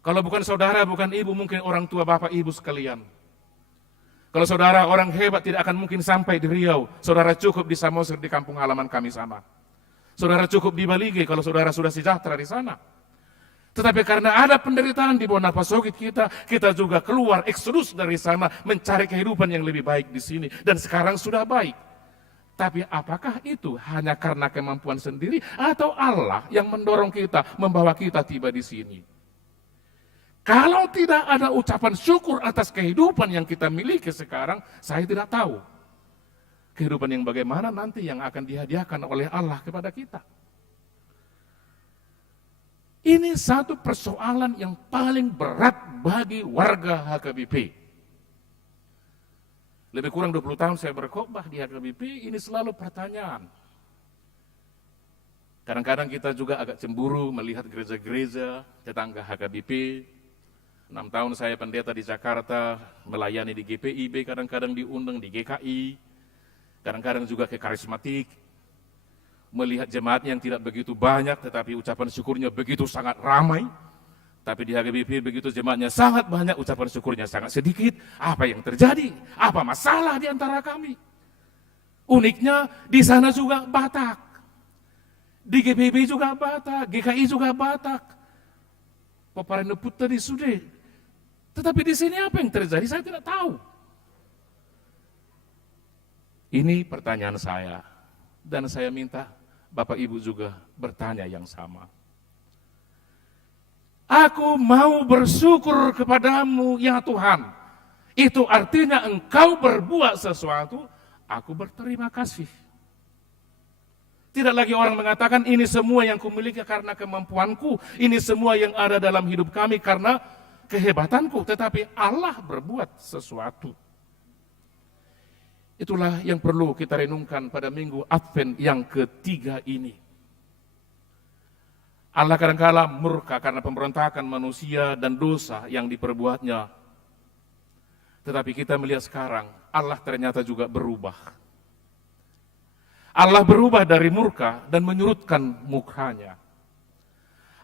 Kalau bukan saudara, bukan ibu, mungkin orang tua Bapak Ibu sekalian. Kalau saudara orang hebat tidak akan mungkin sampai di Riau, saudara cukup di Samosir di kampung halaman kami sana. Saudara cukup di Balige kalau saudara sudah sejahtera di sana. Tetapi karena ada penderitaan di Bonapasogit kita juga keluar eksodus dari sana mencari kehidupan yang lebih baik di sini dan sekarang sudah baik. Tapi apakah itu hanya karena kemampuan sendiri atau Allah yang mendorong kita, membawa kita tiba di sini? Kalau tidak ada ucapan syukur atas kehidupan yang kita miliki sekarang, saya tidak tahu kehidupan yang bagaimana nanti yang akan dihadiahkan oleh Allah kepada kita. Ini satu persoalan yang paling berat bagi warga HKBP. Lebih kurang 20 tahun saya berkhotbah di HKBP, ini selalu pertanyaan. Kadang-kadang kita juga agak cemburu melihat gereja-gereja tetangga HKBP. 6 tahun saya pendeta di Jakarta, melayani di GPIB, kadang-kadang diundang di GKI, kadang-kadang juga ke karismatik, melihat jemaat yang tidak begitu banyak, tetapi ucapan syukurnya begitu sangat ramai, tapi di HKBP begitu jemaatnya sangat banyak, ucapan syukurnya sangat sedikit. Apa yang terjadi? Apa masalah di antara kami? Uniknya, di sana juga Batak, di GPIB juga Batak, GKI juga Batak, Paparendo Putra di Sude. Tetapi di sini apa yang terjadi? Saya tidak tahu. Ini pertanyaan saya. Dan saya minta Bapak Ibu juga bertanya yang sama. Aku mau bersyukur kepadamu ya Tuhan. Itu artinya engkau berbuat sesuatu, aku berterima kasih. Tidak lagi orang mengatakan ini semua yang kumiliki karena kemampuanku, ini semua yang ada dalam hidup kami karena kehebatanku, tetapi Allah berbuat sesuatu. Itulah yang perlu kita renungkan pada minggu Advent yang ketiga ini. Allah kadang-kala murka karena pemberontakan manusia dan dosa yang diperbuatnya. Tetapi kita melihat sekarang, Allah ternyata juga berubah. Allah berubah dari murka dan menyurutkan mukanya.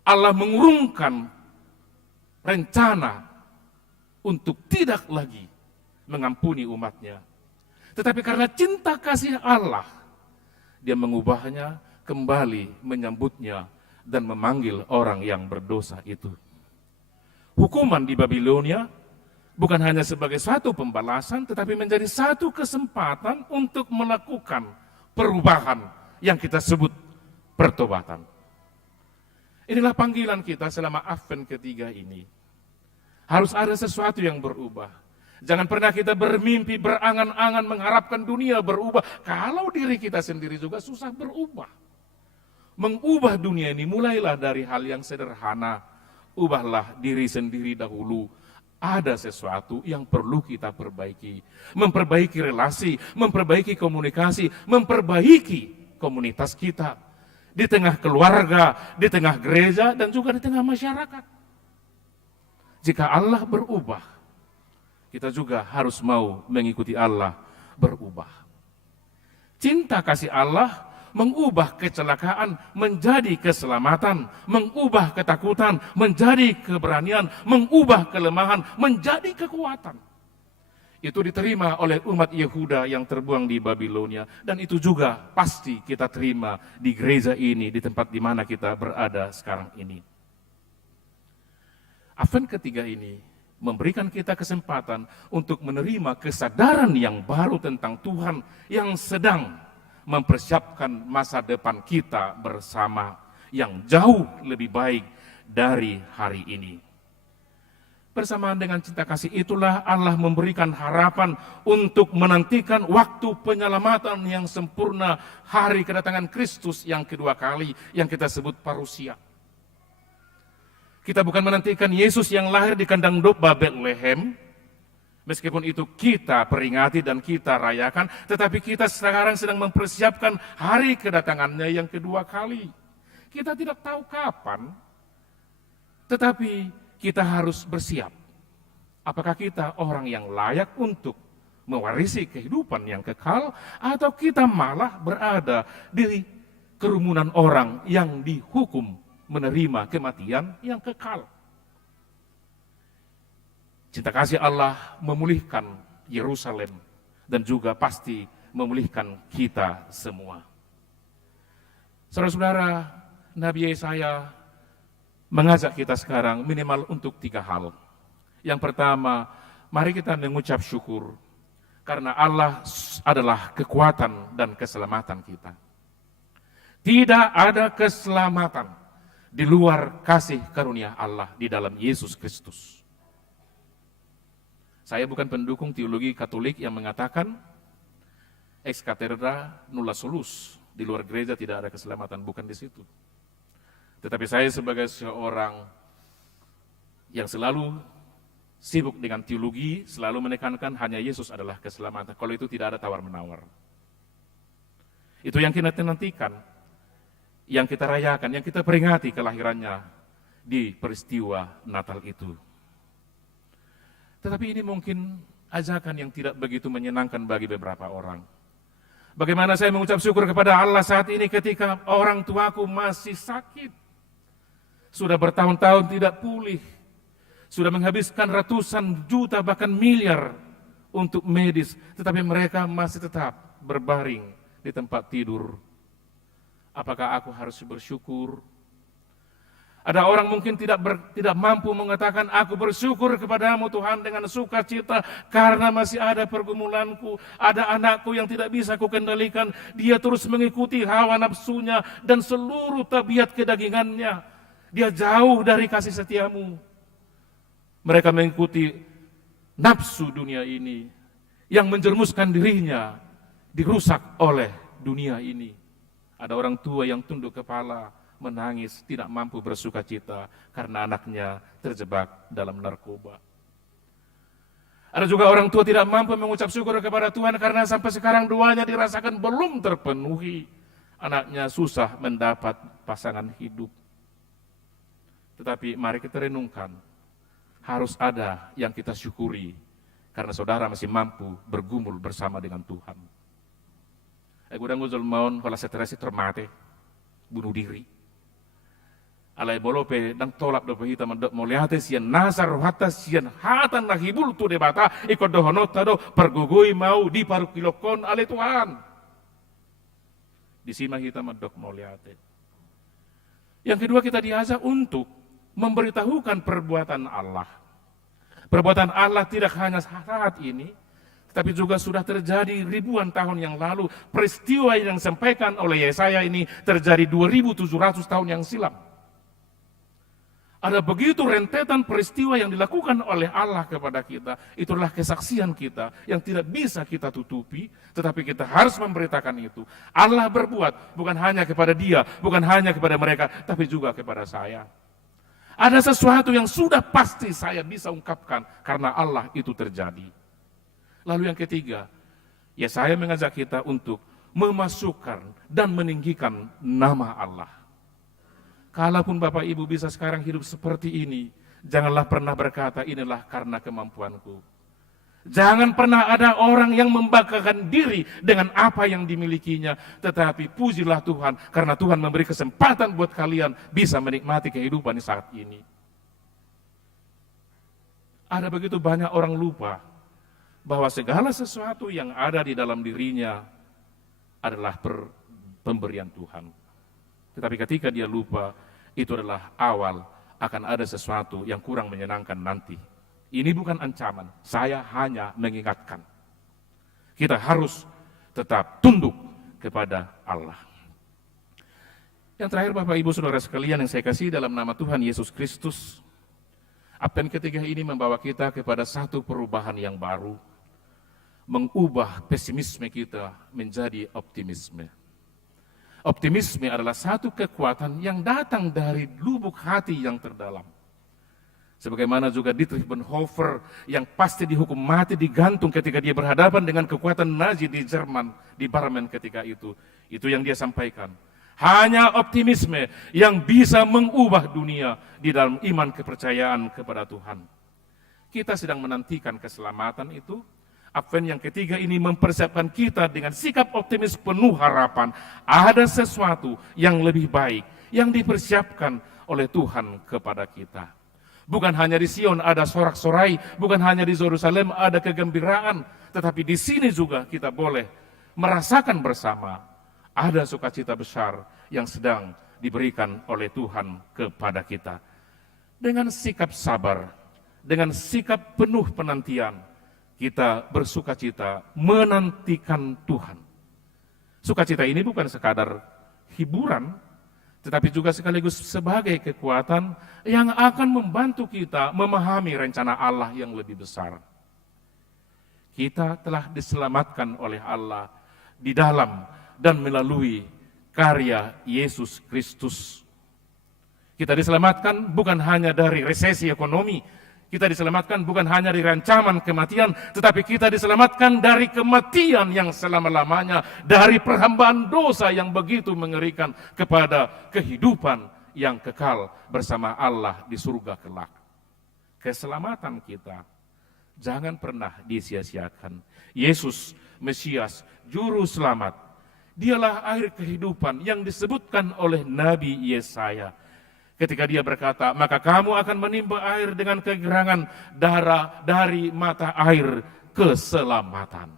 Allah mengurungkan rencana untuk tidak lagi mengampuni umatnya. Tetapi karena cinta kasih Allah, dia mengubahnya kembali menyambutnya dan memanggil orang yang berdosa itu. Hukuman di Babilonia bukan hanya sebagai satu pembalasan, tetapi menjadi satu kesempatan untuk melakukan perubahan yang kita sebut pertobatan. Inilah panggilan kita selama Advent ketiga ini. Harus ada sesuatu yang berubah. Jangan pernah kita bermimpi, berangan-angan, mengharapkan dunia berubah. Kalau diri kita sendiri juga susah berubah. Mengubah dunia ini mulailah dari hal yang sederhana. ubahlah diri sendiri dahulu. Ada sesuatu yang perlu kita perbaiki. Memperbaiki relasi, memperbaiki komunikasi, memperbaiki komunitas kita. Di tengah keluarga, di tengah gereja, dan juga di tengah masyarakat. Jika Allah berubah, kita juga harus mau mengikuti Allah berubah. Cinta kasih Allah mengubah kecelakaan menjadi keselamatan, mengubah ketakutan menjadi keberanian, mengubah kelemahan menjadi kekuatan. Itu diterima oleh umat Yehuda yang terbuang di Babilonia, dan itu juga pasti kita terima di gereja ini, di tempat di mana kita berada sekarang ini. Advent ketiga ini memberikan kita kesempatan untuk menerima kesadaran yang baru tentang Tuhan yang sedang mempersiapkan masa depan kita bersama yang jauh lebih baik dari hari ini. Bersamaan dengan cinta kasih itulah Allah memberikan harapan untuk menantikan waktu penyelamatan yang sempurna, hari kedatangan Kristus yang kedua kali yang kita sebut parusia. Kita bukan menantikan Yesus yang lahir di kandang domba Bethlehem, meskipun itu kita peringati dan kita rayakan, tetapi kita sekarang sedang mempersiapkan hari kedatangannya yang kedua kali. Kita tidak tahu kapan, tetapi kita harus bersiap. Apakah kita orang yang layak untuk mewarisi kehidupan yang kekal, atau kita malah berada di kerumunan orang yang dihukum menerima kematian yang kekal. Cinta kasih Allah memulihkan Yerusalem dan juga pasti memulihkan kita semua. Saudara-saudara, Nabi Yesaya mengajak kita sekarang minimal untuk 3 hal. Yang pertama, mari kita mengucap syukur karena Allah adalah kekuatan dan keselamatan kita. Tidak ada keselamatan di luar kasih karunia Allah di dalam Yesus Kristus. Saya bukan pendukung teologi Katolik yang mengatakan ex cathedra nulla solus, di luar gereja tidak ada keselamatan, bukan di situ. Tetapi saya sebagai seorang yang selalu sibuk dengan teologi, selalu menekankan hanya Yesus adalah keselamatan. Kalau itu tidak ada tawar-menawar. Itu yang kita nantikan, yang kita rayakan, yang kita peringati kelahirannya di peristiwa Natal itu. Tetapi ini mungkin ajakan yang tidak begitu menyenangkan bagi beberapa orang. Bagaimana saya mengucap syukur kepada Allah saat ini ketika orang tuaku masih sakit. Sudah bertahun-tahun tidak pulih. Sudah menghabiskan ratusan juta bahkan miliar untuk medis. Tetapi mereka masih tetap berbaring di tempat tidur. Apakah aku harus bersyukur? Ada orang mungkin tidak mampu mengatakan, aku bersyukur kepadamu Tuhan dengan sukacita karena masih ada pergumulanku, ada anakku yang tidak bisa kukendalikan, dia terus mengikuti hawa nafsunya dan seluruh tabiat kedagingannya. Dia jauh dari kasih setiamu. Mereka mengikuti nafsu dunia ini yang menjerumuskan dirinya, dirusak oleh dunia ini. Ada orang tua yang tunduk kepala, menangis, tidak mampu bersukacita karena anaknya terjebak dalam narkoba. Ada juga orang tua tidak mampu mengucap syukur kepada Tuhan karena sampai sekarang doanya dirasakan belum terpenuhi. Anaknya susah mendapat pasangan hidup. Tetapi mari kita renungkan, harus ada yang kita syukuri karena saudara masih mampu bergumul bersama dengan Tuhan. Gudang guzol maun kalau seterasi termate, bunuh diri. Alay bolope dang tolak do pahita mandok moliate sian nasar hata sian hatan nahibul tu debata ikut dohonot tado pergugui mau di paru kilokon ale Tuhan. Di sini kita mandok moliate. Yang kedua kita diajak untuk memberitahukan perbuatan Allah. Perbuatan Allah tidak hanya saat ini, tapi juga sudah terjadi ribuan tahun yang lalu. Peristiwa yang disampaikan oleh Yesaya ini terjadi 2700 tahun yang silam. Ada begitu rentetan peristiwa yang dilakukan oleh Allah kepada kita. Itulah kesaksian kita yang tidak bisa kita tutupi, tetapi kita harus memberitakan itu. Allah berbuat bukan hanya kepada dia, bukan hanya kepada mereka, tapi juga kepada saya. Ada sesuatu yang sudah pasti saya bisa ungkapkan karena Allah itu terjadi. Lalu yang ketiga, ya saya mengajak kita untuk memasukkan dan meninggikan nama Allah. Kalaupun Bapak Ibu bisa sekarang hidup seperti ini, janganlah pernah berkata inilah karena kemampuanku. Jangan pernah ada orang yang membanggakan diri dengan apa yang dimilikinya, tetapi pujilah Tuhan karena Tuhan memberi kesempatan buat kalian bisa menikmati kehidupan di saat ini. Ada begitu banyak orang lupa bahwa segala sesuatu yang ada di dalam dirinya adalah pemberian Tuhan. Tetapi ketika dia lupa, itu adalah awal akan ada sesuatu yang kurang menyenangkan nanti. Ini bukan ancaman, saya hanya mengingatkan. Kita harus tetap tunduk kepada Allah. Yang terakhir Bapak Ibu Saudara sekalian yang saya kasih dalam nama Tuhan Yesus Kristus, Advent ketiga ini membawa kita kepada satu perubahan yang baru, mengubah pesimisme kita menjadi optimisme. Optimisme adalah satu kekuatan yang datang dari lubuk hati yang terdalam. Sebagaimana juga Dietrich Bonhoeffer yang pasti dihukum mati digantung ketika dia berhadapan dengan kekuatan Nazi di Jerman, di Barmen ketika itu. Itu yang dia sampaikan. Hanya optimisme yang bisa mengubah dunia di dalam iman kepercayaan kepada Tuhan. Kita sedang menantikan keselamatan itu. Advent yang ketiga ini mempersiapkan kita dengan sikap optimis penuh harapan. Ada sesuatu yang lebih baik yang dipersiapkan oleh Tuhan kepada kita. Bukan hanya di Sion ada sorak-sorai, bukan hanya di Yerusalem ada kegembiraan, tetapi di sini juga kita boleh merasakan bersama ada sukacita besar yang sedang diberikan oleh Tuhan kepada kita. Dengan sikap sabar, dengan sikap penuh penantian, kita bersukacita menantikan Tuhan. Sukacita ini bukan sekadar hiburan, tetapi juga sekaligus sebagai kekuatan yang akan membantu kita memahami rencana Allah yang lebih besar. Kita telah diselamatkan oleh Allah di dalam dan melalui karya Yesus Kristus. Kita diselamatkan bukan hanya dari resesi ekonomi, kita diselamatkan bukan hanya dari ancaman kematian, tetapi kita diselamatkan dari kematian yang selama-lamanya, dari perhambaan dosa yang begitu mengerikan kepada kehidupan yang kekal bersama Allah di surga kelak. Keselamatan kita jangan pernah disia-siakan. Yesus, Mesias, Juru Selamat, dialah air kehidupan yang disebutkan oleh Nabi Yesaya. Ketika dia berkata, maka kamu akan menimba air dengan kegerangan darah dari mata air keselamatan.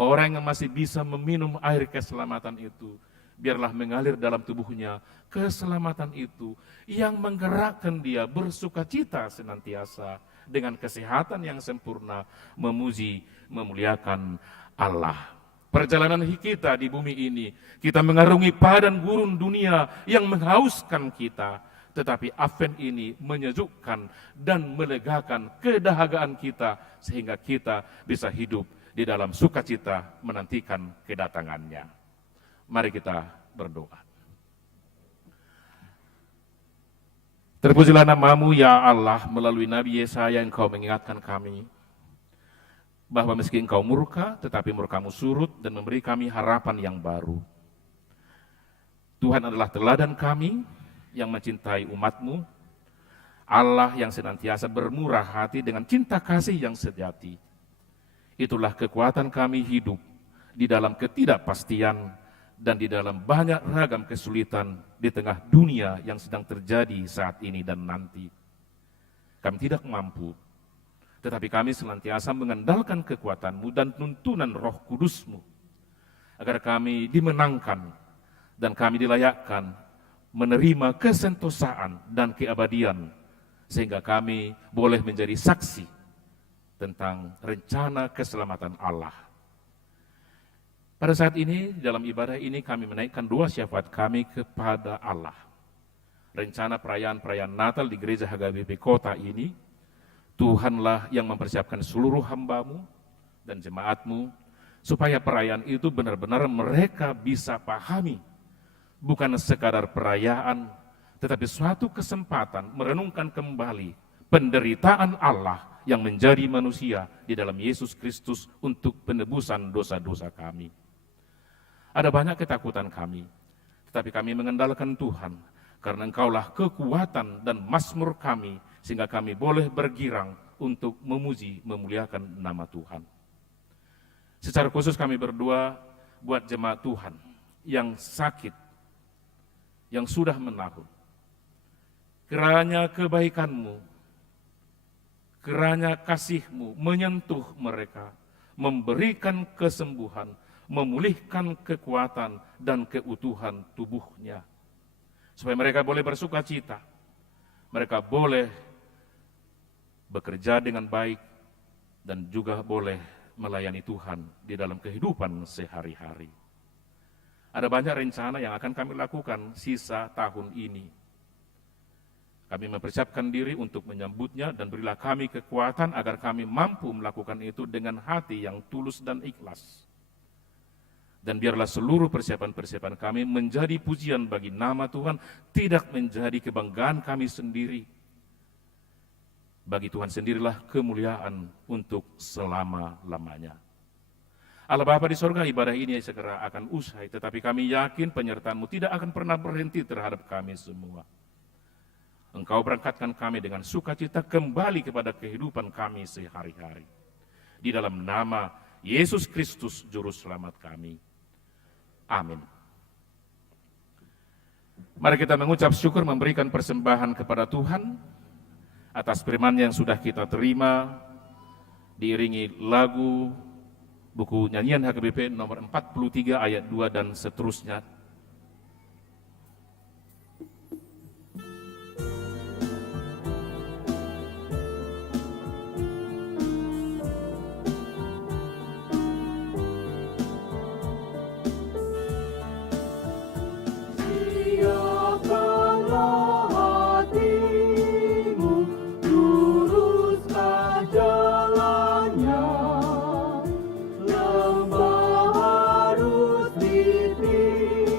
Orang yang masih bisa meminum air keselamatan itu, biarlah mengalir dalam tubuhnya keselamatan itu yang menggerakkan dia bersukacita senantiasa dengan kesehatan yang sempurna, memuji, memuliakan Allah. Perjalanan kita di bumi ini, kita mengarungi padang gurun dunia yang menghauskan kita, tetapi Advent ini menyejukkan dan melegakan kedahagaan kita, sehingga kita bisa hidup di dalam sukacita menantikan kedatangannya. Mari kita berdoa. Terpujilah nama-Mu ya Allah, melalui Nabi Yesaya Engkau mengingatkan kami, bahwa meski Engkau murka, tetapi murka-Mu surut dan memberi kami harapan yang baru. Tuhan adalah teladan kami yang mencintai umat-Mu, Allah yang senantiasa bermurah hati dengan cinta kasih yang sejati. Itulah kekuatan kami hidup di dalam ketidakpastian dan di dalam banyak ragam kesulitan di tengah dunia yang sedang terjadi saat ini dan nanti. Kami tidak mampu, tetapi kami senantiasa mengandalkan kekuatan-Mu dan tuntunan Roh Kudus-Mu, agar kami dimenangkan dan kami dilayakkan menerima kesentosaan dan keabadian, sehingga kami boleh menjadi saksi tentang rencana keselamatan Allah. Pada saat ini, dalam ibadah ini kami menaikkan doa syafaat kami kepada Allah. Rencana perayaan-perayaan Natal di Gereja HKBP Kota ini, Tuhanlah yang mempersiapkan seluruh hamba-Mu dan jemaat-Mu, supaya perayaan itu benar-benar mereka bisa pahami, bukan sekadar perayaan, tetapi suatu kesempatan merenungkan kembali penderitaan Allah yang menjadi manusia di dalam Yesus Kristus untuk penebusan dosa-dosa kami. Ada banyak ketakutan kami, tetapi kami mengandalkan Tuhan, karena Engkaulah kekuatan dan mazmur kami, sehingga kami boleh bergirang untuk memuji, memuliakan nama Tuhan. Secara khusus kami berdoa buat jemaat Tuhan yang sakit, yang sudah menahun. Kiranya kebaikan-Mu, kiranya kasih-Mu menyentuh mereka, memberikan kesembuhan, memulihkan kekuatan dan keutuhan tubuhnya, supaya mereka boleh bersuka cita, mereka boleh bekerja dengan baik, dan juga boleh melayani Tuhan di dalam kehidupan sehari-hari. Ada banyak rencana yang akan kami lakukan sisa tahun ini. Kami mempersiapkan diri untuk menyambutnya, dan berilah kami kekuatan agar kami mampu melakukan itu dengan hati yang tulus dan ikhlas. Dan biarlah seluruh persiapan-persiapan kami menjadi pujian bagi nama Tuhan, tidak menjadi kebanggaan kami sendiri. Bagi Tuhan sendirilah kemuliaan untuk selama-lamanya. Allah Bapa di sorga, ibadah ini segera akan usai, tetapi kami yakin penyertaan-Mu tidak akan pernah berhenti terhadap kami semua. Engkau berangkatkan kami dengan sukacita kembali kepada kehidupan kami sehari-hari. Di dalam nama Yesus Kristus, Juru Selamat kami. Amin. Mari kita mengucap syukur, memberikan persembahan kepada Tuhan atas firman yang sudah kita terima, diiringi lagu buku nyanyian HKBP nomor 43 ayat 2 dan seterusnya. Lembah harus ditinggalkan.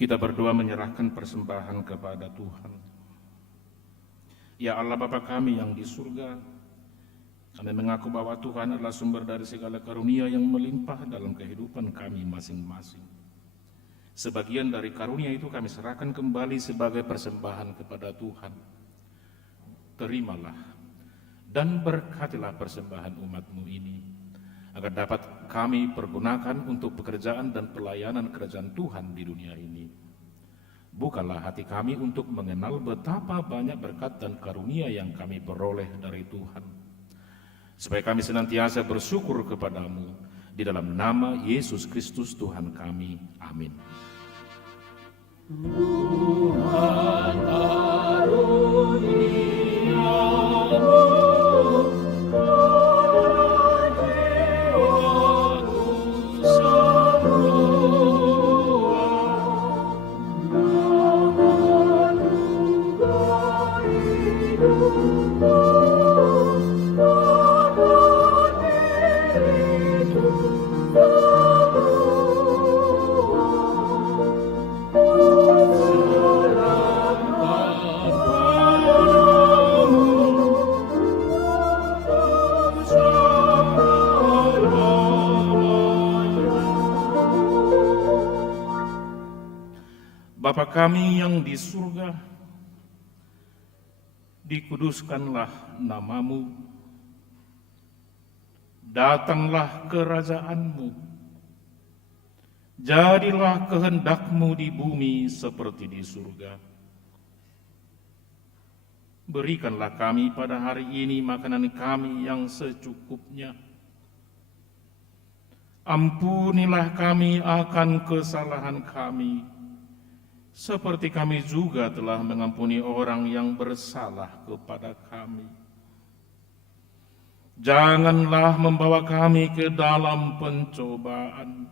Kita berdoa menyerahkan persembahan kepada Tuhan. Ya Allah Bapa kami yang di surga, kami mengaku bahwa Tuhan adalah sumber dari segala karunia yang melimpah dalam kehidupan kami masing-masing. Sebagian dari karunia itu kami serahkan kembali sebagai persembahan kepada Tuhan. Terimalah dan berkatilah persembahan umat-Mu ini, agar dapat kami pergunakan untuk pekerjaan dan pelayanan kerajaan Tuhan di dunia ini. Bukalah hati kami untuk mengenal betapa banyak berkat dan karunia yang kami peroleh dari Tuhan, supaya kami senantiasa bersyukur kepadamu, di dalam nama Yesus Kristus Tuhan kami. Amin. Tuhan Bapa kami yang di surga, dikuduskanlah nama-Mu, datanglah kerajaan-Mu, jadilah kehendak-Mu di bumi seperti di surga. Berikanlah kami pada hari ini makanan kami yang secukupnya. Ampunilah kami akan kesalahan kami, seperti kami juga telah mengampuni orang yang bersalah kepada kami. Janganlah membawa kami ke dalam pencobaan.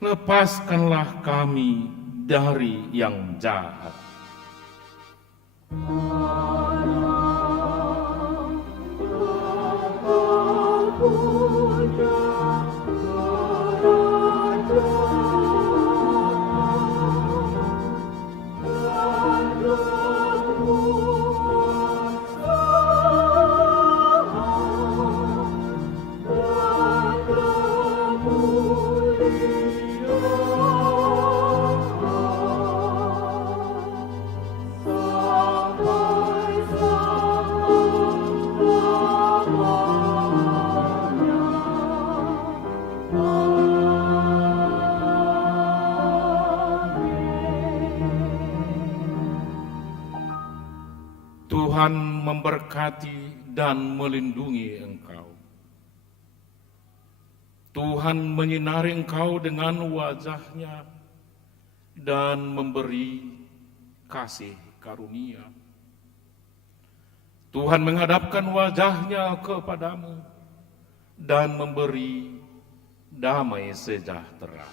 Lepaskanlah kami dari yang jahat. Tuhan memberkati dan melindungi engkau. Tuhan menyinari engkau dengan wajah-Nya dan memberi kasih karunia. Tuhan menghadapkan wajah-Nya kepadamu dan memberi damai sejahtera.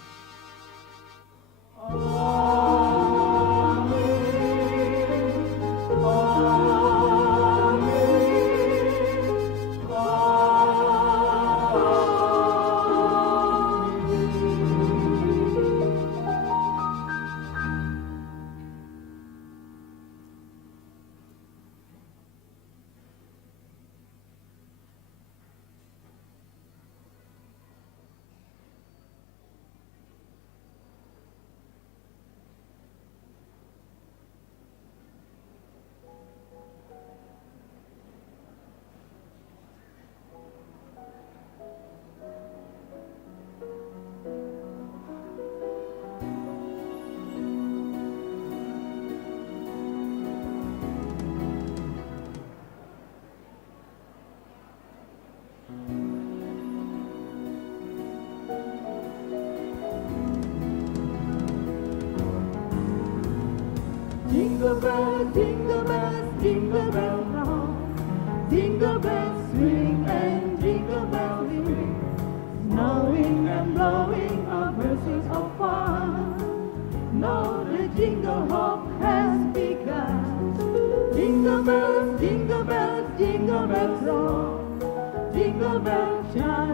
Jingle bells, jingle bells rock. Jingle bells swing and jingle bells ring. Snowing and blowing are verses of fun. Now the jingle hop has begun. Jingle bells, jingle bells, jingle bells rock. Jingle bells chime.